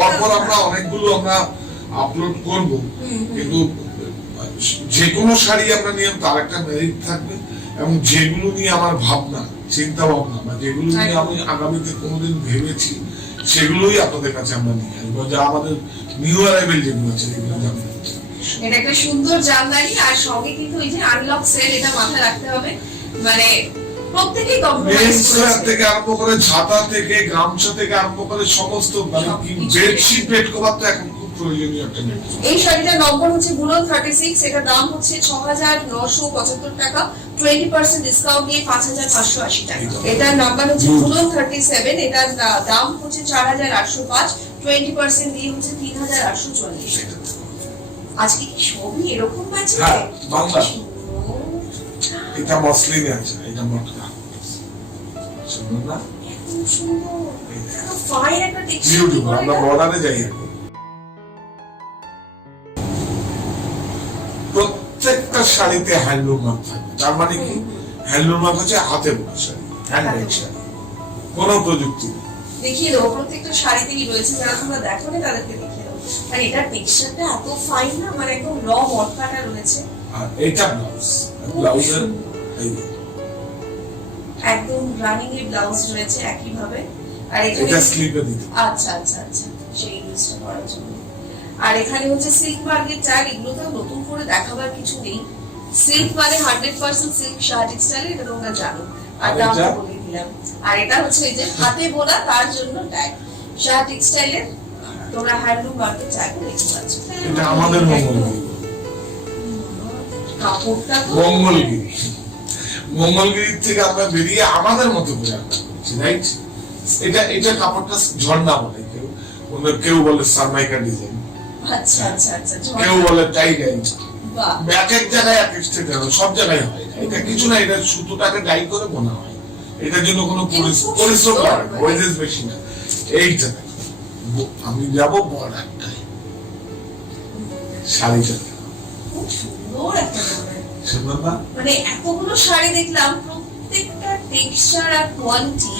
পরপর আমরা অনেকগুলো আমরা আপলোড করব। কিন্তু যে কোনো শাড়ি আমরা নিয়ে তার একটা মেরিট থাকবে, এবং যেগুলো নিয়ে আমার ভাবনা চিন্তা ভাবনা বা যেগুলো নিয়ে আমি আগামীতে কোনোদিন ভেবেছি সেগুলোই আপনাদের কাছে আমরা নিয়ে আসবো, যা আমাদের নিউ অ্যারাইভেল যেগুলো আছে সেগুলো জানতে। এটা একটা সুন্দর জামদানি, আর সঙ্গে কিন্তু এই যে আনলক সেল, এটা মাথায় রাখতে হবে। মানে প্রত্যেকই কম্প্রোমাইজ থেকে আরম্ভ করে ছাতা থেকে গামছা থেকে আরম্ভ করে সমস্ত, মানে বেডশিট বেড কভার তো এখন খুব প্রয়োজনীয় একটা। এই শাড়িটার নম্বর হচ্ছে বুনন 36, এটা দাম হচ্ছে 6,975 টাকা, 20% ডিসকাউন্ট দিয়ে 5,580 টাকা। এটার নাম্বার হচ্ছে বুনন 37, এটার দাম হচ্ছে 4,805, 20% দিয়ে হচ্ছে 3,840 টাকা। আজকে কি সবই এরকম আছে? হ্যাঁ, বাংলা। এটা মসলিনে আছে, এটা মটকা। সুন্দর না? এত সুন্দর। এটা ফাইন একটা টেক্সচার। বিউটিফুল। আমরা বর্ডারে যাই এখন। প্রত্যেকটা শাড়িতে হ্যান্ডলুম মার্ক থাকবে। তার মানে কি? হ্যান্ডলুম মার্ক হচ্ছে হাতে বোনা শাড়ি, হ্যান্ডমেড শাড়ি, কোনো প্রযুক্তি নেই। দেখিয়ে দেবো, প্রত্যেকটা শাড়িতেই রয়েছে, যারা তোমরা দেখো না তাদেরকে দেখিয়ে দেবো। আর এটার টেক্সচারটা এত ফাইন না, মানে একদম র মটকাটা রয়েছে। আর এটা ব্লাউজ, ব্লাউজের এই একদম রানিং এর ব্লাউজ রয়েছে একই ভাবে। আর এখানে এটা স্লিপে দিতে। আচ্ছা আচ্ছা আচ্ছা, সেই ইউজটা করার জন্য। আর এখানে হচ্ছে সিল্ক মার্কেট ট্যাগ, এগুলো তো নতুন করে দেখাবার কিছু নেই। সিল্ক মানে 100% সিল্ক শাহ টেক্সটাইল, এটা তোমরা জানো। আর দামটা বলে দিলাম। আর এটা হচ্ছে এই যে হাতে বোনা, তার জন্য ট্যাগ শাহ টেক্সটাইলের, তোমরা হ্যান্ডলুম মার্কেট ট্যাগ দেখতে পাচ্ছ। এটা আমাদের মঙ্গলগিরি। কাপড়টা তো মঙ্গলগিরি, মঙ্গলগিরি থেকে আমরা বেরিয়ে আমাদের মতো করে আমরা করছি, রাইট? এটা কাপড়টা ঝর্ণা বলে, কেউ বলে সারমাইকা ডিজাইন, আচ্ছা আচ্ছা আচ্ছা, কেউ বলে টাই ডাই। বাহ, এক এক জায়গায় এক এক স্টেটে সব জায়গায় হয়। এটা কিছু না, এটা সুতোটাকে ডাই করে বোনা হয়। এটার জন্য কোনো পরিশ্রম লাগে না, ওয়েজেস বেশি না। এইটা আমি যাব বর্ডারটায়, শাড়িটা খুব সুন্দর একটা ধরনের। সুন্দর না? মানে এতগুলো শাড়ি দেখলাম, প্রত্যেকটা টেক্সচার আর কোয়ালিটি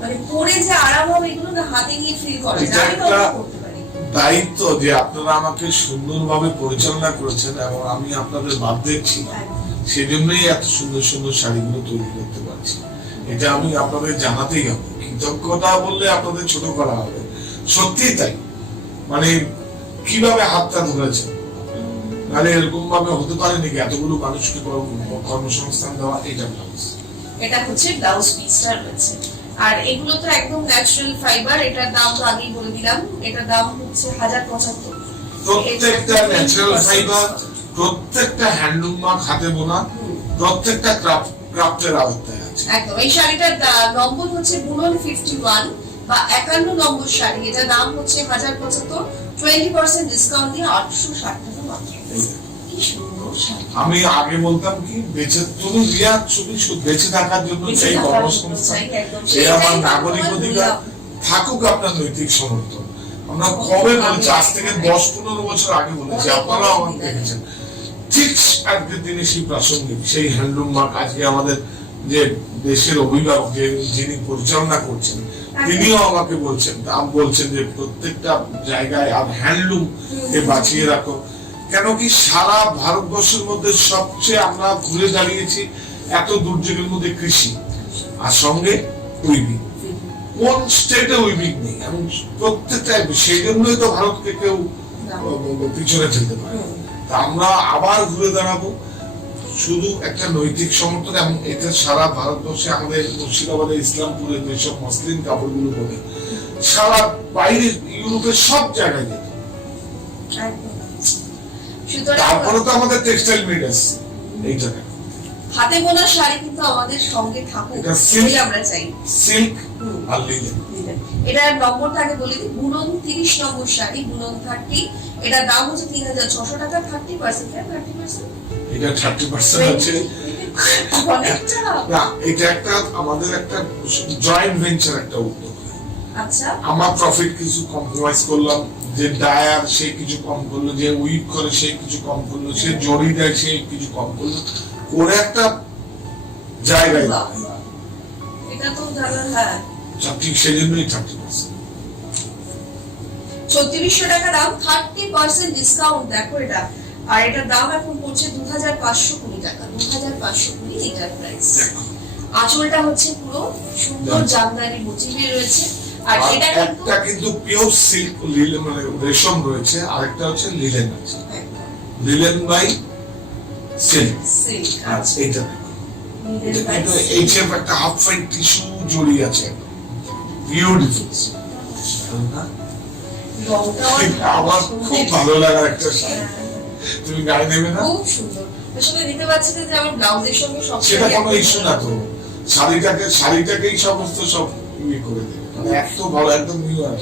মানে পরে যে আরাম হবে এগুলো না হাতে নিয়ে ফিল করা এটা যায়, আমি একটা কল্পনা করতে পারি। দায়িত্ব যে আপনারা আমাকে সুন্দরভাবে পরিচালনা করেছেন এবং আমি আপনাদের বাধ্যের ছিলাম, সেজন্যই এত সুন্দর সুন্দর শাড়িগুলো তৈরি করতে পারছি। এটা আমি আপনাদের জানাতেই হবে, কৃতজ্ঞতা বললে আপনাদের ছোট করা হবে, সত্যি তাই। মানে কিভাবে হাতটা ধরেছে, নাহলে এরকম ভাবে হতে পারে নাকি এতগুলো মানুষকে কর্মসংস্থান দেওয়া। এটা ব্লাউজ, এটা হচ্ছে ব্লাউজ পিসটা রয়েছে। আর এগুলো তো একদম ন্যাচারাল ফাইবার, এটার দাম তো আগেই বলে দিলাম, এটার দাম হচ্ছে 1075। প্রত্যেকটা ন্যাচারাল ফাইবার, প্রত্যেকটা হ্যান্ডলুম মার্ক, হাতে বোনা, প্রত্যেকটা ক্রাফটের আওতায় আছে। একদম। এই শাড়িটার নম্বর হচ্ছে বুনন 51 বা 51 নম্বর শাড়ি। এটা দাম হচ্ছে 1075, 20% ডিসকাউন্ট দিয়ে 860 টাকা মাত্র। কি সুন্দর শাড়ি। আমি আগে বলতাম কি, বেঁচে তুমি রিয়া ছবি বেঁচে থাকার জন্য সেই কর্মসংস্থান, এই আমার নাগরিক অধিকার থাকুক, আপনার নৈতিক সমর্থন। আমরা কবে বলেছি, আজ থেকে 10-15 বছর আগে বলেছি, আপনারাও আমাকে দেখেছেন। ঠিক আজকের দিনে সেই প্রাসঙ্গিক সেই হ্যান্ডলুম মার্ক আজকে আমাদের যে দেশের অভিভাবক যিনি পরিচালনা করছেন, তিনিও আমাকে বলছেন যে প্রত্যেকটা জায়গায় আর হ্যান্ডলুম কে বাঁচিয়ে রাখো। কেন কি সারা ভারতবর্ষের মধ্যে সবচেয়ে আমরা ঘুরে দাঁড়িয়েছি এত দুর্যোগের মধ্যে কৃষি, আর সঙ্গে উইভিং। কোন স্টেটে উইভিং নেই? এবং প্রত্যেকটা, সেই জন্যই তো ভারতকে কেউ পিছনে ঠেলতে পারে। তা আমরা আবার ঘুরে দাঁড়াবো শুধু একটা নৈতিক সমর্থন। এবং এটা সারা ভারতবর্ষে, আমাদের মুর্শিদাবাদে ইসলামপুরে যেসব মুসলিম কাপড়গুলো বলে, সারা বাইরে ইউরোপের সব জায়গায় যেত। তারপরে তো আমাদের টেক্সটাইল মিডস, এইটা হাতে বোনা শাড়ি কিন্তু আমাদের সঙ্গে থাকুক, এটাই আমরা চাই। সিল্ক আর লিনেন। এটার নম্বরটা আগে বলে দিই, বুনন 30 নম্বর শাড়ি, বুনন 30। এটার দাম হচ্ছে 3600 টাকা। 30%, 30%, এটা 30% আছে। না, এটা একটা আমাদের একটা জয়েন্ট ভেঞ্চার, একটা উদ্যোগ। আচ্ছা, আমার প্রফিট কিছু কম্প্রোমাইজ করলাম, যে ডায়ার সে কিছু কম করলো, যে উইভ করে সে কিছু কম করলো, সে জড়ি দেয় সে কিছু কম করলো, করে একটা জায়গায় এটা তো জানা। হ্যাঁ, ঠিক সেজন্যই 30%। 3400 টাকা দাম, 30% ডিসকাউন্ট। দেখো এটা, আর এটার দাম এখন পড়ছে 2520 টাকা। 2520 এটার প্রাইস। আঁচলটা হচ্ছে পুরো সুন্দর জামদানি মোটিভে রয়েছে। আর এটা একটা কিন্তু পিওর সিল্ক লিলেন, মানে রেশম রয়েছে, আর একটা হচ্ছে লিলেন আছে, লিলেন বাই সিল্ক। আচ্ছা, এটা দেখো, এই যে একটা হাফ ফাইন টিস্যু জড়ি আছে, বিউটিফুল। আমার খুব ভালো লাগার একটা শাড়ি, তুমি গায়ে দেবে না? খুব সুন্দর। আসলে দিতে পারছি না যে আমার ব্লাউজের সঙ্গে সব, সেটা কোনো ইস্যু না তো। শাড়িটাকেই সমস্ত সব ইয়ে করে দেবে, মানে এত ভালো, একদম নিউ আর।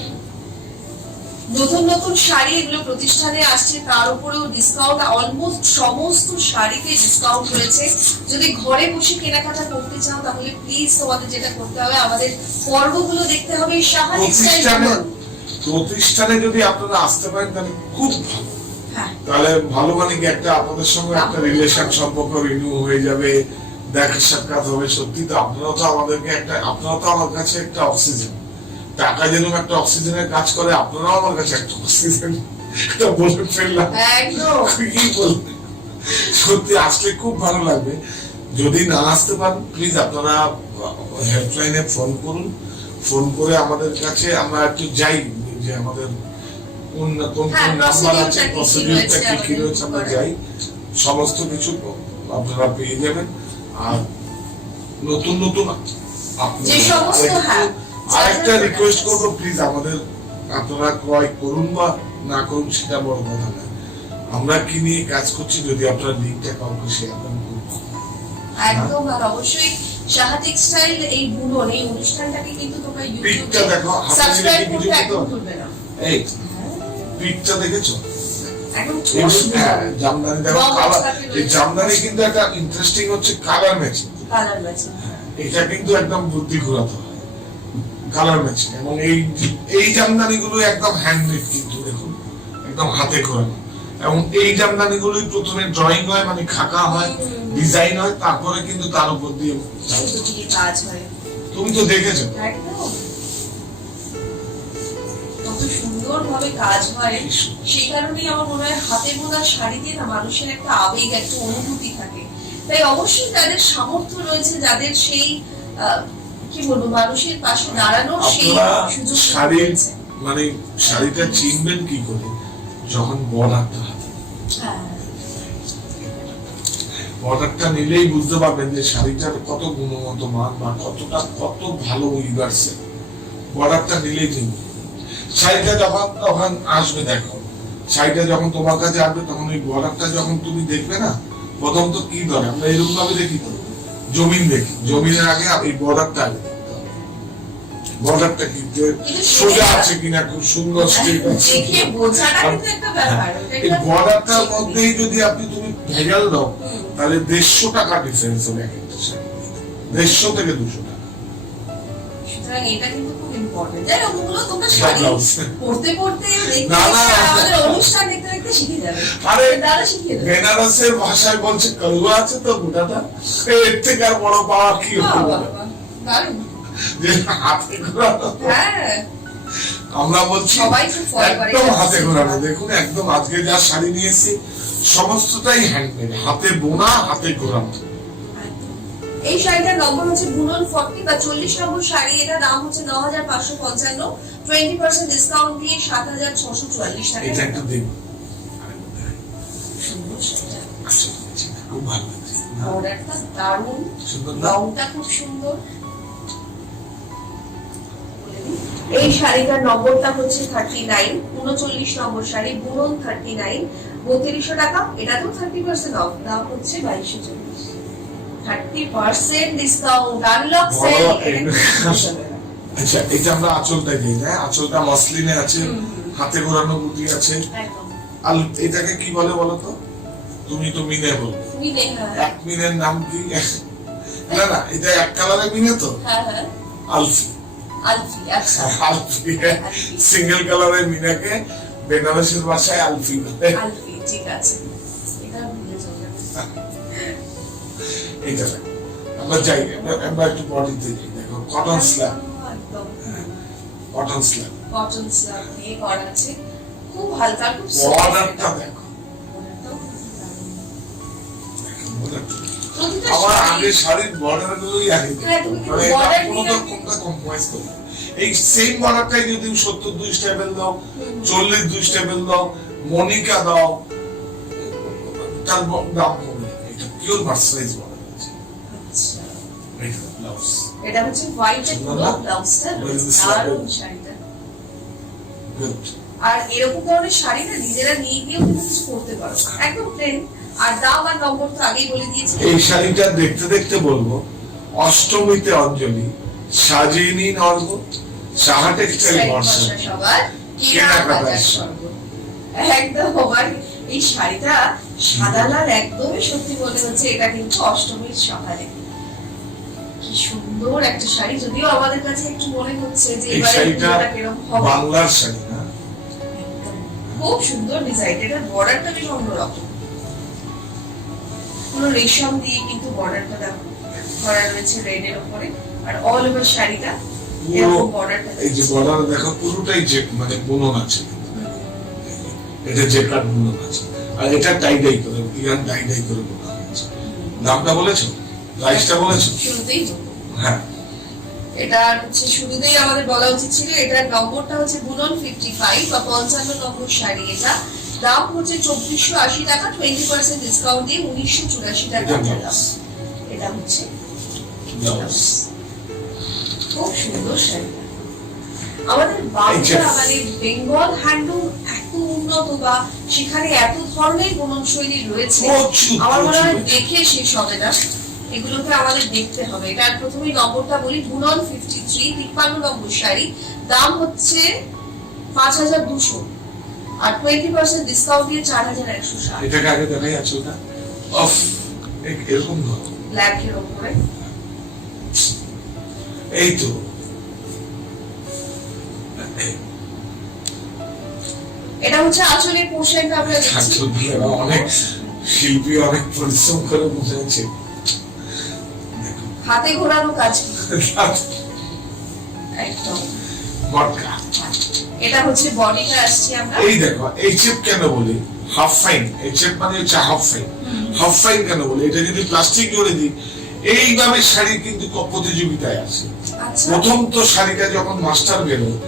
নতুন নতুন শাড়ি এগুলো প্রতিষ্ঠানে আসছে, তার উপরেও ডিসকাউন্ট। অলমোস্ট সমস্ত শাড়িতে ডিসকাউন্ট রয়েছে। যদি ঘরে বসে কেনাকাটা করতে চাও তাহলে প্লিজ তোমাদের যেটা করতে হবে, আমাদের পর্বগুলো দেখতে হবে। সাহা টেক্সটাইল প্রতিষ্ঠানে যদি আপনারা আসতে পারেন তাহলে খুব ভালো। তাহলে ভালো, মানে কি একটা আপনাদের সঙ্গে একটা রিলেশন, সম্পর্ক রিনিউ হয়ে যাবে, দেখা সাক্ষাৎ হবে। সত্যি তো আপনারাও তো আমাদেরকে একটা, আপনারাও তো আমার কাছে একটা অক্সিজেন। টাকা যেরকম একটা অক্সিজেনের কাজ করে, আপনারাও আমার কাছে একটা অক্সিজেন। এটা বলে ফেললাম, কি বলবেন। সত্যি আসলে খুব ভালো লাগবে। যদি না আসতে পারেন প্লিজ আপনারা হেল্পলাইনে ফোন করুন। ফোন করে আমাদের কাছে আমরা একটু যাই, যে আমাদের কোন নাম্বার আছে, প্রসিডিউরটা কি রয়েছে, আমরা যাই, সমস্ত কিছু আপনারা পেয়ে যাবেন। আর নতুন নতুন আরেকটা রিকোয়েস্ট করবো, প্লিজ আমাদের আপনারা ক্রয় করুন বা না করুন সেটা বড় কথা না, আমরা কি নিয়ে কাজ করছি, যদি আপনারা লিঙ্কটা কাউকে শেয়ার করেন একদম। আর অবশ্যই সাহা টেক্সটাইল এই বুনন এই অনুষ্ঠানটাকে কিন্তু তোমরা ইউটিউবে দেখো, সাবস্ক্রাইব করতে একদম ভুলবে না। এই পিকটা দেখেছো? একদম জামদানি দেখো, কালার। এই জামদানি কিন্তু একটা ইন্টারেস্টিং হচ্ছে কালার ম্যাচিং। কালার ম্যাচিং, এটা কিন্তু একদম বুদ্ধি ঘোরাতে হয়, কালার ম্যাচিং। এবং এই জামদানি গুলো একদম হ্যান্ডমেড, কিন্তু দেখুন একদম হাতে করানো। এবং এই জামদানি গুলোই প্রথমে ড্রয়িং হয়, মানে খাকা হয়, ডিজাইন হয়, তারপরে কিন্তু তার উপর দিয়ে কাজ হয়। তো তুমি তো দেখেছো। একদম কত সুন্দর ভাবে কাজ হয়, সেই কারণেই আমার মনে হয় হাতে বোনা শাড়িতে না মানুষের একটা আবেগ, একটা অনুভূতি থাকে। তাই অবশ্যই তাদের সামর্থ্য রয়েছে, যাদের সেই কি বলবো মানুষের পাশে দাঁড়ানোর সেই সুযোগ রয়েছে। মানে শাড়িটা চিনবেন কি করে, যখন বর্ডারটা হাতে, বর্ডারটা নিলেই বুঝতে পারবেন যে শাড়িটার কত গুণগত মান বা কত ভালো উইভার্সে। বর্ডারটা নিলেই চিনবে। শাড়িটা তখন আসবে, দেখো শাড়িটা যখন তোমার কাছে আসবে তখন ওই বর্ডারটা যখন তুমি দেখবে না, প্রথম তো কি ধরে আমরা এরকম ভাবে দেখি, তো জমিন দেখি, জমিনের আগে এই বর্ডারটা আগে দেখতে হবে। বর্ডারটা কি সোজা আছে কিনা, খুব সুন্দর স্ট্রেট আছে, দেখে বোঝাটা কিন্তু একটা ব্যাপার। এই বর্ডারটার মধ্যেই যদি তুমি ভেজাল দাও তাহলে 150 টাকা ডিফারেন্স হবে এক একটা শাড়ি, 150 থেকে 200 টাকা। সুতরাং এটা কিন্তু খুব ইম্পর্টেন্ট। যাই হোক, ওগুলো তোমরা শাড়ি পড়তে পড়তে দেখতে আমাদের অনুষ্ঠান দেখতে দেখতে শিখে যাবে। আরে দাদা শিখিয়ে দেবে। বেনারসের ভাষায় বলছে কলুয়া আছে তো গোটাটা, এর থেকে আর বড় পাওয়া কি হবে? দারুণ। যে হাতে ঘোরানো, হ্যাঁ আমরা বলছি সবাই খুব ফলো করে, একদম হাতে ঘোরানো। দেখুন একদম আজকে যা শাড়ি নিয়েছি সমস্তটাই হ্যান্ডমেড, হাতে বোনা, হাতে ঘোরানো। এই শাড়িটার নম্বর হচ্ছে বুনন 40 বা 40 নম্বর শাড়ি। এটা দাম হচ্ছে 9555, 20% ডিসকাউন্ট দিয়ে 7644 টাকা। এটা একটু দিন, সুন্দর শাড়িটা, খুব ভালো লাগছে, বর্ডারটা দারুণ, সুন্দর না? রংটা খুব সুন্দর। এই শাড়িটার নম্বরটা হচ্ছে 39, 39 নম্বর শাড়ি, বুনন 39, 3200 টাকা। এটা তো 30% অফ, দাম হচ্ছে 2240, 30% ডিসকাউন্ট, আনলক সেল। আচ্ছা, এটা আমরা আঁচলটা দিই না, আঁচলটা মসলিনে আছে, হাতে ঘোরানো বুটি আছে। আর এটাকে কি বলে বলো তো? তুমি তো মিনে বলবে। মিনে, হ্যাঁ। এক মিনের নাম কি? না না, এটা এক কালারে মিনে তো? হ্যাঁ হ্যাঁ, আলফি। আলফি, আচ্ছা আলফি, সিঙ্গেল কালারের মিনাকে বেনারসের ভাষায় আলফি বলে। আলফি, ঠিক আছে, এটা ভুলে চলে যাবে। এটা আমরা যাই, আমরা একটু বডিতে যাই। দেখো কটন স্ল্যাব, একদম কটন স্ল্যাব, কটন স্ল্যাব দিয়ে করা আছে, খুব হালকা, খুব বর্ডারটা দেখো। আমার আগে শাড়ির বর্ডার গুলোই আগে, মানে এটা কোনো কোনটা কম্প্রোমাইজ করবে। এই সেম বর্ডারটাই যদি 72 স্টেপেল দাও, 42 স্টেপেল দাও, মনিকা দাও, তার দাম কমে যাবে। এটা পিওর মার্সারাইজ বর্ডার আছে। আচ্ছা, এটা ব্লাউজ, এটা হচ্ছে হোয়াইট এর পুরো ব্লাউজটা, দারুণ শাড়িটা। গুড। আর এরকম ধরনের শাড়ি না নিজেরা নিয়ে গিয়েও কিন্তু কিছু করতে পারো, একদম প্লেন। আর দাম আর নম্বর তো আগেই বলে দিয়েছি। এই শাড়িটা দেখতে দেখতে বলবো, অষ্টমীতে অঞ্জলি, সাজিয়ে নিন অর্ঘ, সাহা টেক্সটাইল বর্ষা, সবার কেনাকাটার স্বর্গ। একদম। আর এই শাড়িটা সাদা লাল একদমই সত্যি মনে হচ্ছে এটা কিন্তু অষ্টমীর সকালে। কি সুন্দর একটা শাড়ি, যদিও আমাদের কাছে একটু মনে হচ্ছে যে এই এবারে শাড়িটা কিরকম হবে। বাংলার শাড়ি না? খুব সুন্দর ডিজাইন, এটা বর্ডারটা বেশ অন্যরকম, পুরো রেশম দিয়ে কিন্তু বর্ডারটা করা রয়েছে রেড এর উপরে। আর অল ওভার শাড়িটা এরকম বর্ডারটা, এই যে বর্ডার দেখো পুরোটাই যে মানে বুনন আছে, এটা জেকার্ড বুনন আছে। আর এটা টাই ডাই করে, ইরান টাই ডাই করে বোনা হয়েছে। দামটা বলেছো, প্রাইসটা বলেছো? শুরুতেই বলবো। হ্যাঁ, এটা হচ্ছে শুরুতেই আমাদের বলা উচিত ছিল। এটার নম্বরটা হচ্ছে বুনন 55 বা 55 নম্বর শাড়ি। এটা দাম হচ্ছে 2480 টাকা, 20% ডিসকাউন্ট দিয়ে 1984 টাকা দাম। এটা হচ্ছে ব্লাউজ। খুব সুন্দর শাড়ি। আমাদের বাংলা মানে বেঙ্গল হ্যান্ডলুম এত উন্নত বা সেখানে এত ধরনের বুনন শৈলী রয়েছে, আমার মনে হয় দেখে শেষ হবে না। এগুলোকে আমাদের দেখতে হবে। এটার প্রথমেই নম্বরটা বলি, বুনন 53, 53 নম্বর শাড়ি, দাম হচ্ছে 5200 আর 20% ডিসকাউন্ট দিয়ে 4160। এটাকে আগে দেখাই আছে ওটা অফ এরকম ধর ব্ল্যাক এর উপরে, এই তো এটা হচ্ছে আঁচলের পোর্শনটা আমরা দেখছি। অনেক শিল্পী অনেক পরিশ্রম করে বুঝেছে, হাতে ঘোরানো কাজ। একদম মটকা। এটা হচ্ছে বডিটা আসছে আমরা। এই দেখো এই শেপ কেন বলি হাফ ফাইন, এই শেপ মানে হচ্ছে হাফ ফাইন। হাফ ফাইন কেন বলি, এটা যদি প্লাস্টিক জুড়ে দিই এইভাবে শাড়ি কিন্তু প্রতিযোগিতায় আছে। আচ্ছা প্রথম তো শাড়িটা যখন মাস্টার বেরোয়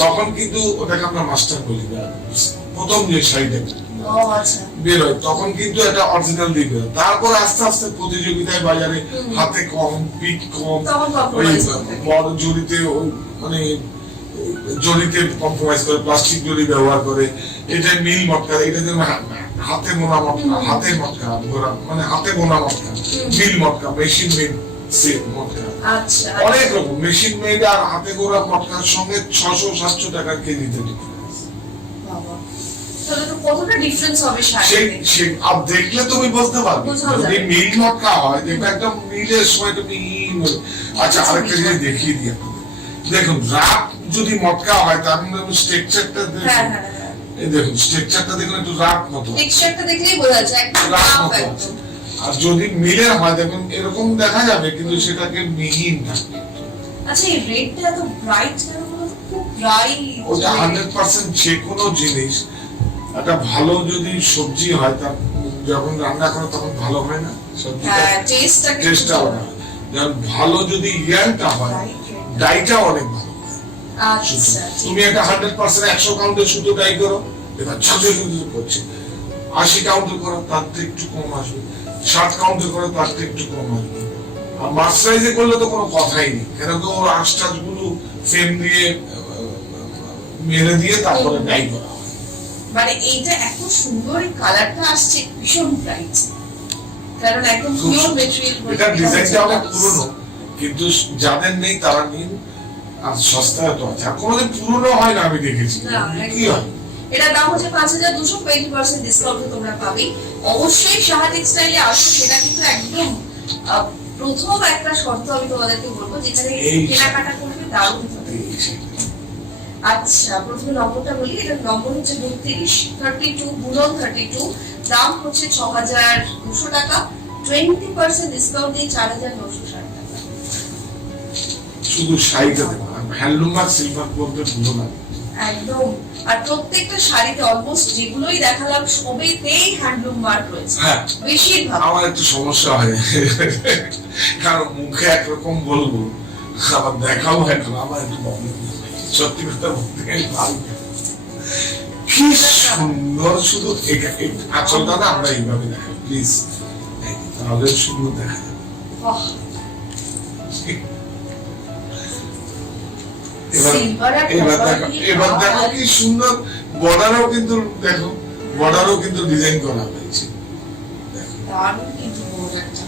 তখন কিন্তু ওটাকে আমরা মাস্টার বলি না, প্রথম যে শাড়িটা ও আচ্ছা বেরোয় তখন কিন্তু এটা অরিজিনাল দিয়ে বেরোয়। তারপর আস্তে আস্তে প্রতিযোগিতায় বাজারে হাতে কম পিক কম, তখন ওই compromise করতে হবে। বড় জড়িতে ওই মানে জড়িতে কম্প্রোমাইজ করে প্লাস্টিক জড়ি ব্যবহার করে। এটা মিল মটকা, এটা যেন হাতে বোনা মটকা, হাতে মটকা মানে হাতে বোনা মটকা, মিল মটকা, মেশিন মেড মটকা, আচ্ছা অনেক রকম মেশিন মেড আর হাতে গোড়া মটকার সঙ্গে 600-700 টাকা কেজিতে ডিফারেন্স। বাবা তাহলে তো কতটা ডিফারেন্স হবে সেই শাড়িতে। সেই আপ দেখলে তুমি বুঝতে পারবে বোঝা যদি যায়। মিল মটকা হয় দেখবে একদম মিলের সময় তুমি আচ্ছা আরেকটা জিনিস দেখিয়ে দিই আপনাদের। দেখুন রাত যদি মটকা হয় তার মানে স্ট্রাকচারটা হ্যাঁ দেখুন, হ্যাঁ হ্যাঁ এই দেখুন স্ট্রাকচারটা দেখুন একটু রাত মতো, টেক্সচারটা দেখলেই বোঝা যায় একদম রাত রাফ মতো একদম। আছে। আর যদি মিলের হয় দেখুন এরকম দেখা যাবে কিন্তু সেটাকে মিহিন থাকে। আচ্ছা এই রেডটা এত ব্রাইট কেন বলো তো? খুব ব্রাইট ওটা 100% যে কোনো জিনিস একটা ভালো যদি সবজি হয় তার যখন রান্না করে তখন ভালো হয় না সবজিটা, হ্যাঁ টেস্টটা টেস্টটা হবে না। যেমন ভালো যদি ইয়ারটা হয় ডাইটা অনেক ভালো হয়। আচ্ছা তুমি একটা 100% 100 কাউন্টের শুধু ডাই করো, এবার 600 করছে, 80 কাউন্টের করো তার থেকে একটু কম আসবে, 60 কাউন্টের করো তার থেকে একটু কম আসবে। আর মাস্টারাইজে করলে তো কোনো কথাই নেই, কেন কি ওর আঁশটাচ গুলো ফ্রেম দিয়ে মেরে দিয়ে তারপরে ডাই করা হয়। মানে এইটা এত সুন্দর কালারটা আসছে ভীষণ ব্রাইট, কারণ একদম খুব পিওর সুন্দর। ম্যাটেরিয়াল। এটা ডিজাইনটা অনেক পুরনো কিন্তু যাদের নেই তারা নিন, আর সস্তায় তো আছে। আর কোনোদিন পুরনো হয় না আমি দেখেছি, না, কি হয় এটা দাম হচ্ছে 5200, 20% ডিসকাউন্টে তোমরা পাবে। অবশ্যই সাহা টেক্সটাইলে আসো, সেটা কিন্তু একদম প্রথম একটা শর্ত আমি তোমাদেরকে বলবো, যেখানে এই কেনাকাটা করবে দারুণ হবে। এই সেই। আচ্ছা প্রথমে নম্বরটা বলি, এটা নম্বর হচ্ছে 32 বুলন 32, দাম হচ্ছে 6200 টাকা, 20% ডিসকাউন্ট দিয়ে 4960 টাকা। শুধু শাড়িটা দেবো, হ্যান্ডলুম আর সিলভার বলতে ভুলো না। একদম। আর প্রত্যেকটা শাড়িতে অলমোস্ট যেগুলোই দেখালাম সবেতেই হ্যান্ডলুম মার্ক রয়েছে, হ্যাঁ বেশিরভাগ। আমার একটু সমস্যা হয় কারণ মুখে একরকম বলবো আবার দেখাও একরকম, আমার একটু প্রবলেম। সত্যি কথা বলতে আমি পারি না। কি সুন্দর, শুধু আচলটা না আমরা এইভাবে দেখাই প্লিজ, তাহলে সুন্দর দেখা যাবে। বাহ, এবার silver আর এবার copper দেখো, দিয়ে এবার দেখো করা। কি সুন্দর বর্ডারও কিন্তু দেখো, বর্ডারও কিন্তু ডিজাইন করা হয়েছে। দারুণ কিন্তু বর্ডারটা,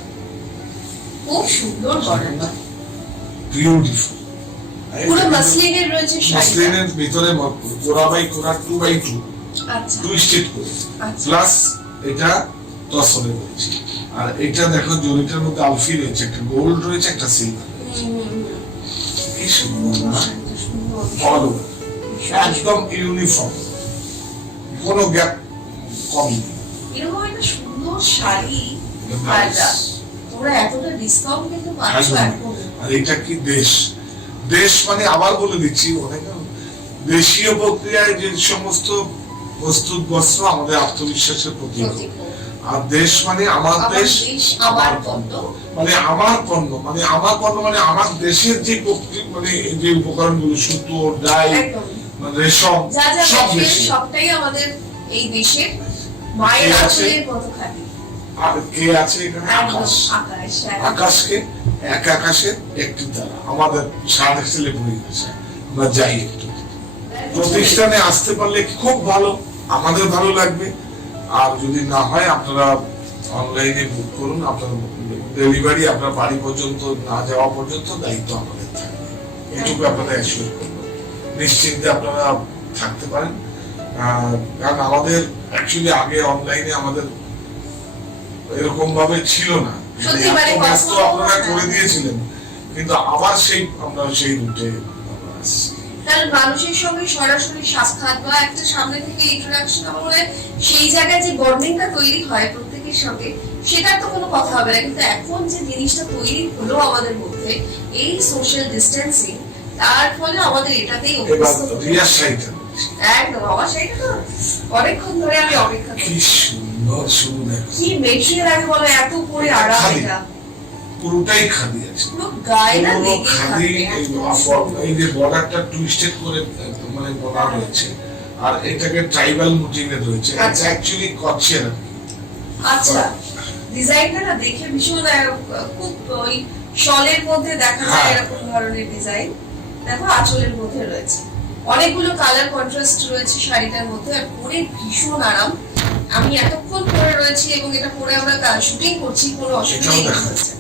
খুব সুন্দর বর্ডারটা, বিউটিফুল। পুরো মাসলিনের রয়েছে শাড়িটা। মাসলিনের ভিতরে কোরা বাই কোরা 2x2 আচ্ছা টুইস্টেড করে, আচ্ছা। প্লাস এটা তসরে রয়েছে। আর এটা দেখো জরিটার মধ্যে আলফি রয়েছে, একটা গোল্ড রয়েছে, একটা সিলভার রয়েছে। কি সুন্দর না, সুন্দর, ভালো, ভীষণ একদম ইউনিফর্ম, কোনো গ্যাপ কম নেই। এরকম একটা সুন্দর শাড়ি, এটা আর nice। তোমরা এতটা ডিসকাউন্ট কিন্তু পাচ্ছ একদম। এখন। আর এটা কি দেশ, দেশ মানে আবার বলে দিচ্ছি অনেকে দেশীয় প্রক্রিয়ায় যে সমস্ত প্রস্তুত বস্ত্র আমাদের আত্মবিশ্বাসের প্রতীক। আর দেশ মানে আমার আমার দেশ, দেশ, আমার পণ্য। মানে আমার পণ্য, মানে আমার পণ্য মানে আমার দেশের যে মানে যে উপকরণগুলো সুতো, ডাই, একদম। রেশম, যা যা সব material দেশি। সবটাই আমাদের এই দেশের মায়ের কে আছে? আঁচলের মতো খাঁটি। আর কে আছে এখানে? একদম আকাশ। আকাশ, হ্যাঁ। আকাশকে এক আকাশে একটি তারা আমাদের সাড়ে ছেলে বই গেছে, আমরা যাই একটু প্রতিষ্ঠানে আসতে পারলে খুব ভালো, আমাদের ভালো লাগবে। আর যদি না হয় আপনারা অনলাইনে বুক করুন, আপনার ডেলিভারি আপনার বাড়ি পর্যন্ত না যাওয়া পর্যন্ত দায়িত্ব আমাদের থাকবে, এটুকু আপনারা অ্যাসিওর করবেন, নিশ্চিন্তে আপনারা থাকতে পারেন। কারণ আমাদের অ্যাকচুয়ালি আগে অনলাইনে আমাদের এরকম ভাবে ছিল না, সত্যি মানে এত ব্যস্ত কখনো আপনারা না। করে দিয়েছিলেন, কিন্তু আবার আমরা সেই রুটে আসছি। কারণ মানুষের সঙ্গে সরাসরি সাক্ষাৎ বা একটা সামনে থেকে ইন্টারাকশন, আমার মনে হয় সেই জায়গায় যে বন্ডিংটা তৈরি হয় প্রত্যেকের সঙ্গে, সেটার তো কোনো কথা হবে না। কিন্তু এখন যে জিনিসটা তৈরি হলো আমাদের মধ্যে, এই সোশ্যাল ডিস্টেন্সিং, তার ফলে আমাদের এটাতেই এবার অভ্যস্ত হতে রিয়ার হবে। শাড়িটা একদম আমার সেইটা তো অনেকক্ষণ ধরে আমি অপেক্ষা কি করছি। সুন্দর সুন্দর, কি মেটেরিয়াল আগে বলো, এত পরে আরাম খাদি। এটা, পুরোটাই খাদি আছে, পুরো গায়ে না পুরো লেগে খাদি। থাকবে, এই এত সুন্দর। এই যে বর্ডারটা টুইস্টেড করে মানে বনা রয়েছে, আর এটাকে ট্রাইবাল মোটিভে রয়েছে। এটা আচ্ছা। অ্যাকচুয়ালি কচ্ছের আচ্ছা, ডিজাইনটা না দেখে ভীষণ খুব ওই শলের মধ্যে দেখা যায় হ্যাঁ। এরকম ধরনের ডিজাইন। দেখো আঁচলের মধ্যে রয়েছে, অনেকগুলো কালার কন্ট্রাস্ট রয়েছে শাড়িটার মধ্যে, আর পরে ভীষণ আরাম। আমি এতক্ষণ পরে রয়েছি এবং এটা পরে আমরা শুটিং করছি, কোনো অসুবিধাই এটাও দেখা। হচ্ছে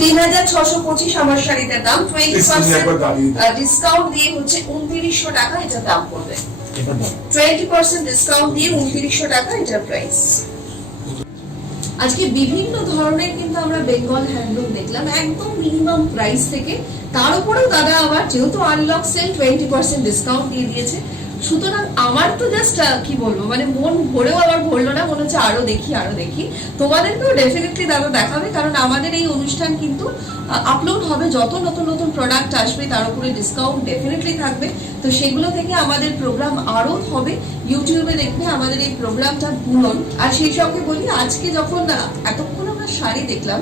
৩৬২৫ আমার শাড়িটার দাম। একবার দাঁড়িয়ে 20% ডিসকাউন্ট দিয়ে হচ্ছে ২৯০০ টাকা এটার দাম পড়বে। 20% ডিসকাউন্ট দিয়ে ২৯০০ টাকা এটার প্রাইস। আজকে বিভিন্ন ধরনের কিন্তু আমরা বেঙ্গল হ্যান্ডলুম দেখলাম একদম মিনিমাম প্রাইস থেকে, তার উপরেও দাদা আবার যেহেতু আনলক সেল 20% ডিসকাউন্ট দিয়ে দিয়েছে, সুতরাং আমার তো জাস্ট কি বলবো, মানে মন ভরেও আবার ভরলো না, মনে হচ্ছে আরো দেখি আরো দেখি। তোমাদেরকেও ডেফিনেটলি দাদা দেখাবে, কারণ আমাদের এই অনুষ্ঠান কিন্তু আপলোড হবে, যত নতুন নতুন প্রোডাক্ট আসবে তার উপরে ডিসকাউন্ট ডেফিনেটলি থাকবে। তো সেগুলো থেকে আমাদের প্রোগ্রাম আরো হবে, ইউটিউবে দেখবে আমাদের এই প্রোগ্রামটা বুনন। আর সেই সঙ্গে বলি, আজকে যখন এতক্ষণ আমরা শাড়ি দেখলাম,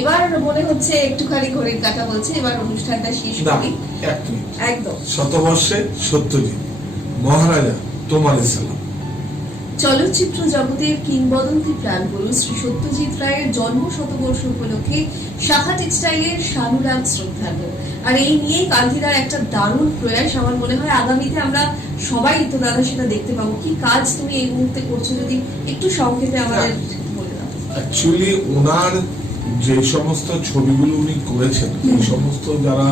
এবার মনে হচ্ছে একটুখানি ঘড়ির কাঁটা বলছে এবার অনুষ্ঠানটা শেষ করি। একদম শতবর্ষে সত্যজিৎ মহারাজা তোমার সালাম। চলচ্চিত্র জগতের কিংবদন্তি প্রাণগুরু শ্রী সত্যজিৎ রায়ের জন্ম শতবর্ষ উপলক্ষে শাখা টেক্সটাইলের সানুরাগ শ্রদ্ধার্ঘ। আর এই নিয়ে কান্তিদার একটা দারুণ প্রয়াস, আমার মনে হয় আগামীতে আমরা সবাই তো দাদা সেটা দেখতে পাবো। কি কাজ তুমি এই মুহূর্তে করছো যদি একটু সংক্ষেপে আমাদের বলে দাও। অ্যাকচুয়ালি ওনার যে সমস্ত ছবিগুলো উনি করেছেন, এই সমস্ত যারা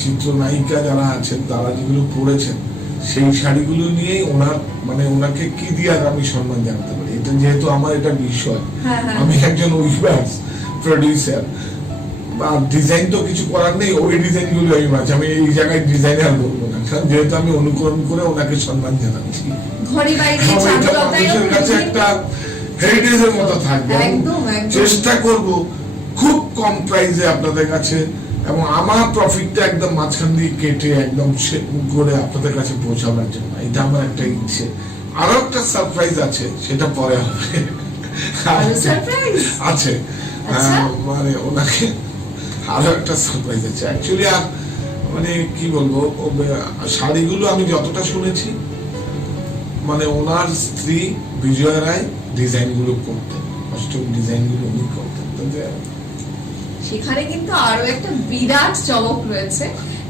চিত্রনায়িকা যারা আছেন তারা যেগুলো পড়েছেন, সেই শাড়িগুলো নিয়েই ওনার মানে ওনাকে কি দিয়ে আমি সম্মান জানাতে পারি, এটা যেহেতু আমার এটা বিষয়। হ্যাঁ, হ্যাঁ। আমি একজন উইভার্স প্রডিউসার, বা ডিজাইন তো কিছু করার নেই, ওই ডিজাইন গুলো আমি মাঝে আমি এই জায়গায় ডিজাইনার বলবো না, কারণ যেহেতু আমি অনুকরণ করে ওনাকে সম্মান জানাচ্ছি। ঘরে বাইরে এটা চারুলতায়ও মানুষের কাছে একটা হেরিটেজের মতো থাকবে। একদম, একদম। চেষ্টা করব খুব কম প্রাইসে আপনাদের কাছে, এবং আমার প্রফিটটা একদম মাঝখান দিয়ে কেটে একদম করে আপনাদের কাছে পৌঁছাবার জন্য, এটা আমার একটা ইচ্ছে। আরো একটা সারপ্রাইজ আছে, সেটা পরে হবে। আরো surprise? আছে, আচ্ছা। মানে ওনাকে আরো একটা সারপ্রাইজ আছে অ্যাকচুয়ালি। আর মানে কি বলবো, শাড়িগুলো আমি যতটা শুনেছি, মানে ওনার স্ত্রী বিজয়া রায় ডিজাইন গুলো করতেন, অষ্টম ডিজাইন গুলো উনি করতেন। সেখানে কিন্তু আরো একটা বিরাট চমক রয়েছে,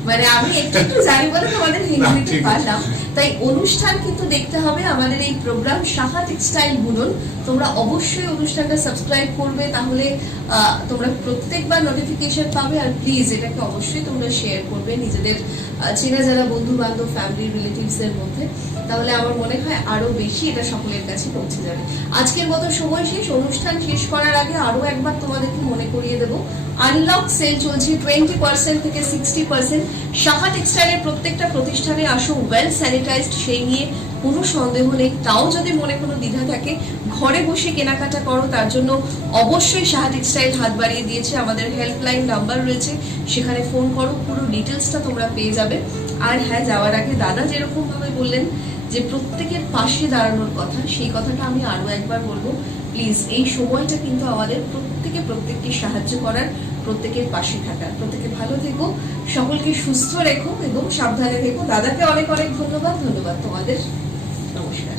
মানে আমি একটু একটু জানি বলে তোমাদের হিন্ট না, দিতে ঠিক আছে। পারলাম। তাই অনুষ্ঠান কিন্তু দেখতে হবে আমাদের এই প্রোগ্রাম শাখা টেক্সটাইল বুনন। তোমরা অবশ্যই অনুষ্ঠানটা সাবস্ক্রাইব করবে, তাহলে তোমরা প্রত্যেকবার নোটিফিকেশন পাবে। আর প্লিজ এটাকে অবশ্যই তোমরা শেয়ার করবে নিজেদের চেনা যারা বন্ধু বান্ধব, ফ্যামিলি, রিলেটিভস এর মধ্যে, তাহলে আমার মনে হয় আরো বেশি এটা সকলের কাছে পৌঁছে যাবে। আজকের মতো সময় শেষ, অনুষ্ঠান শেষ করার আগে আরো একবার তোমাদেরকে মনে করিয়ে দেবো, আনলক সেল চলছে 20% থেকে 60%। শাখা টেক্সটাইলের প্রত্যেকটা প্রতিষ্ঠানে আসো ওয়েল স্যানিটাইজড, সেই নিয়ে কোনো সন্দেহ নেই। তাও যদি মনে কোনো দ্বিধা থাকে, ঘরে বসে কেনাকাটা করো, তার জন্য অবশ্যই শাখা টেক্সটাইল হাত বাড়িয়ে দিয়েছে। আমাদের হেল্পলাইন নাম্বার রয়েছে, সেখানে ফোন করো, পুরো ডিটেলসটা তোমরা পেয়ে যাবে। আর হ্যাঁ, যাওয়ার আগে দাদা যেরকম ভাবে বললেন যে প্রত্যেকের পাশে দাঁড়ানোর কথা, সেই কথাটা আমি আরো একবার বলবো, প্লিজ এই সময়টা কিন্তু আমাদের প্রত্যেককে সাহায্য করার, প্রত্যেকের পাশে থাকার। প্রত্যেকে ভালো থেকো, সকলকে সুস্থ রেখো এবং সাবধানে থেকো। দাদাকে অনেক অনেক ধন্যবাদ তোমাদের। নমস্কার।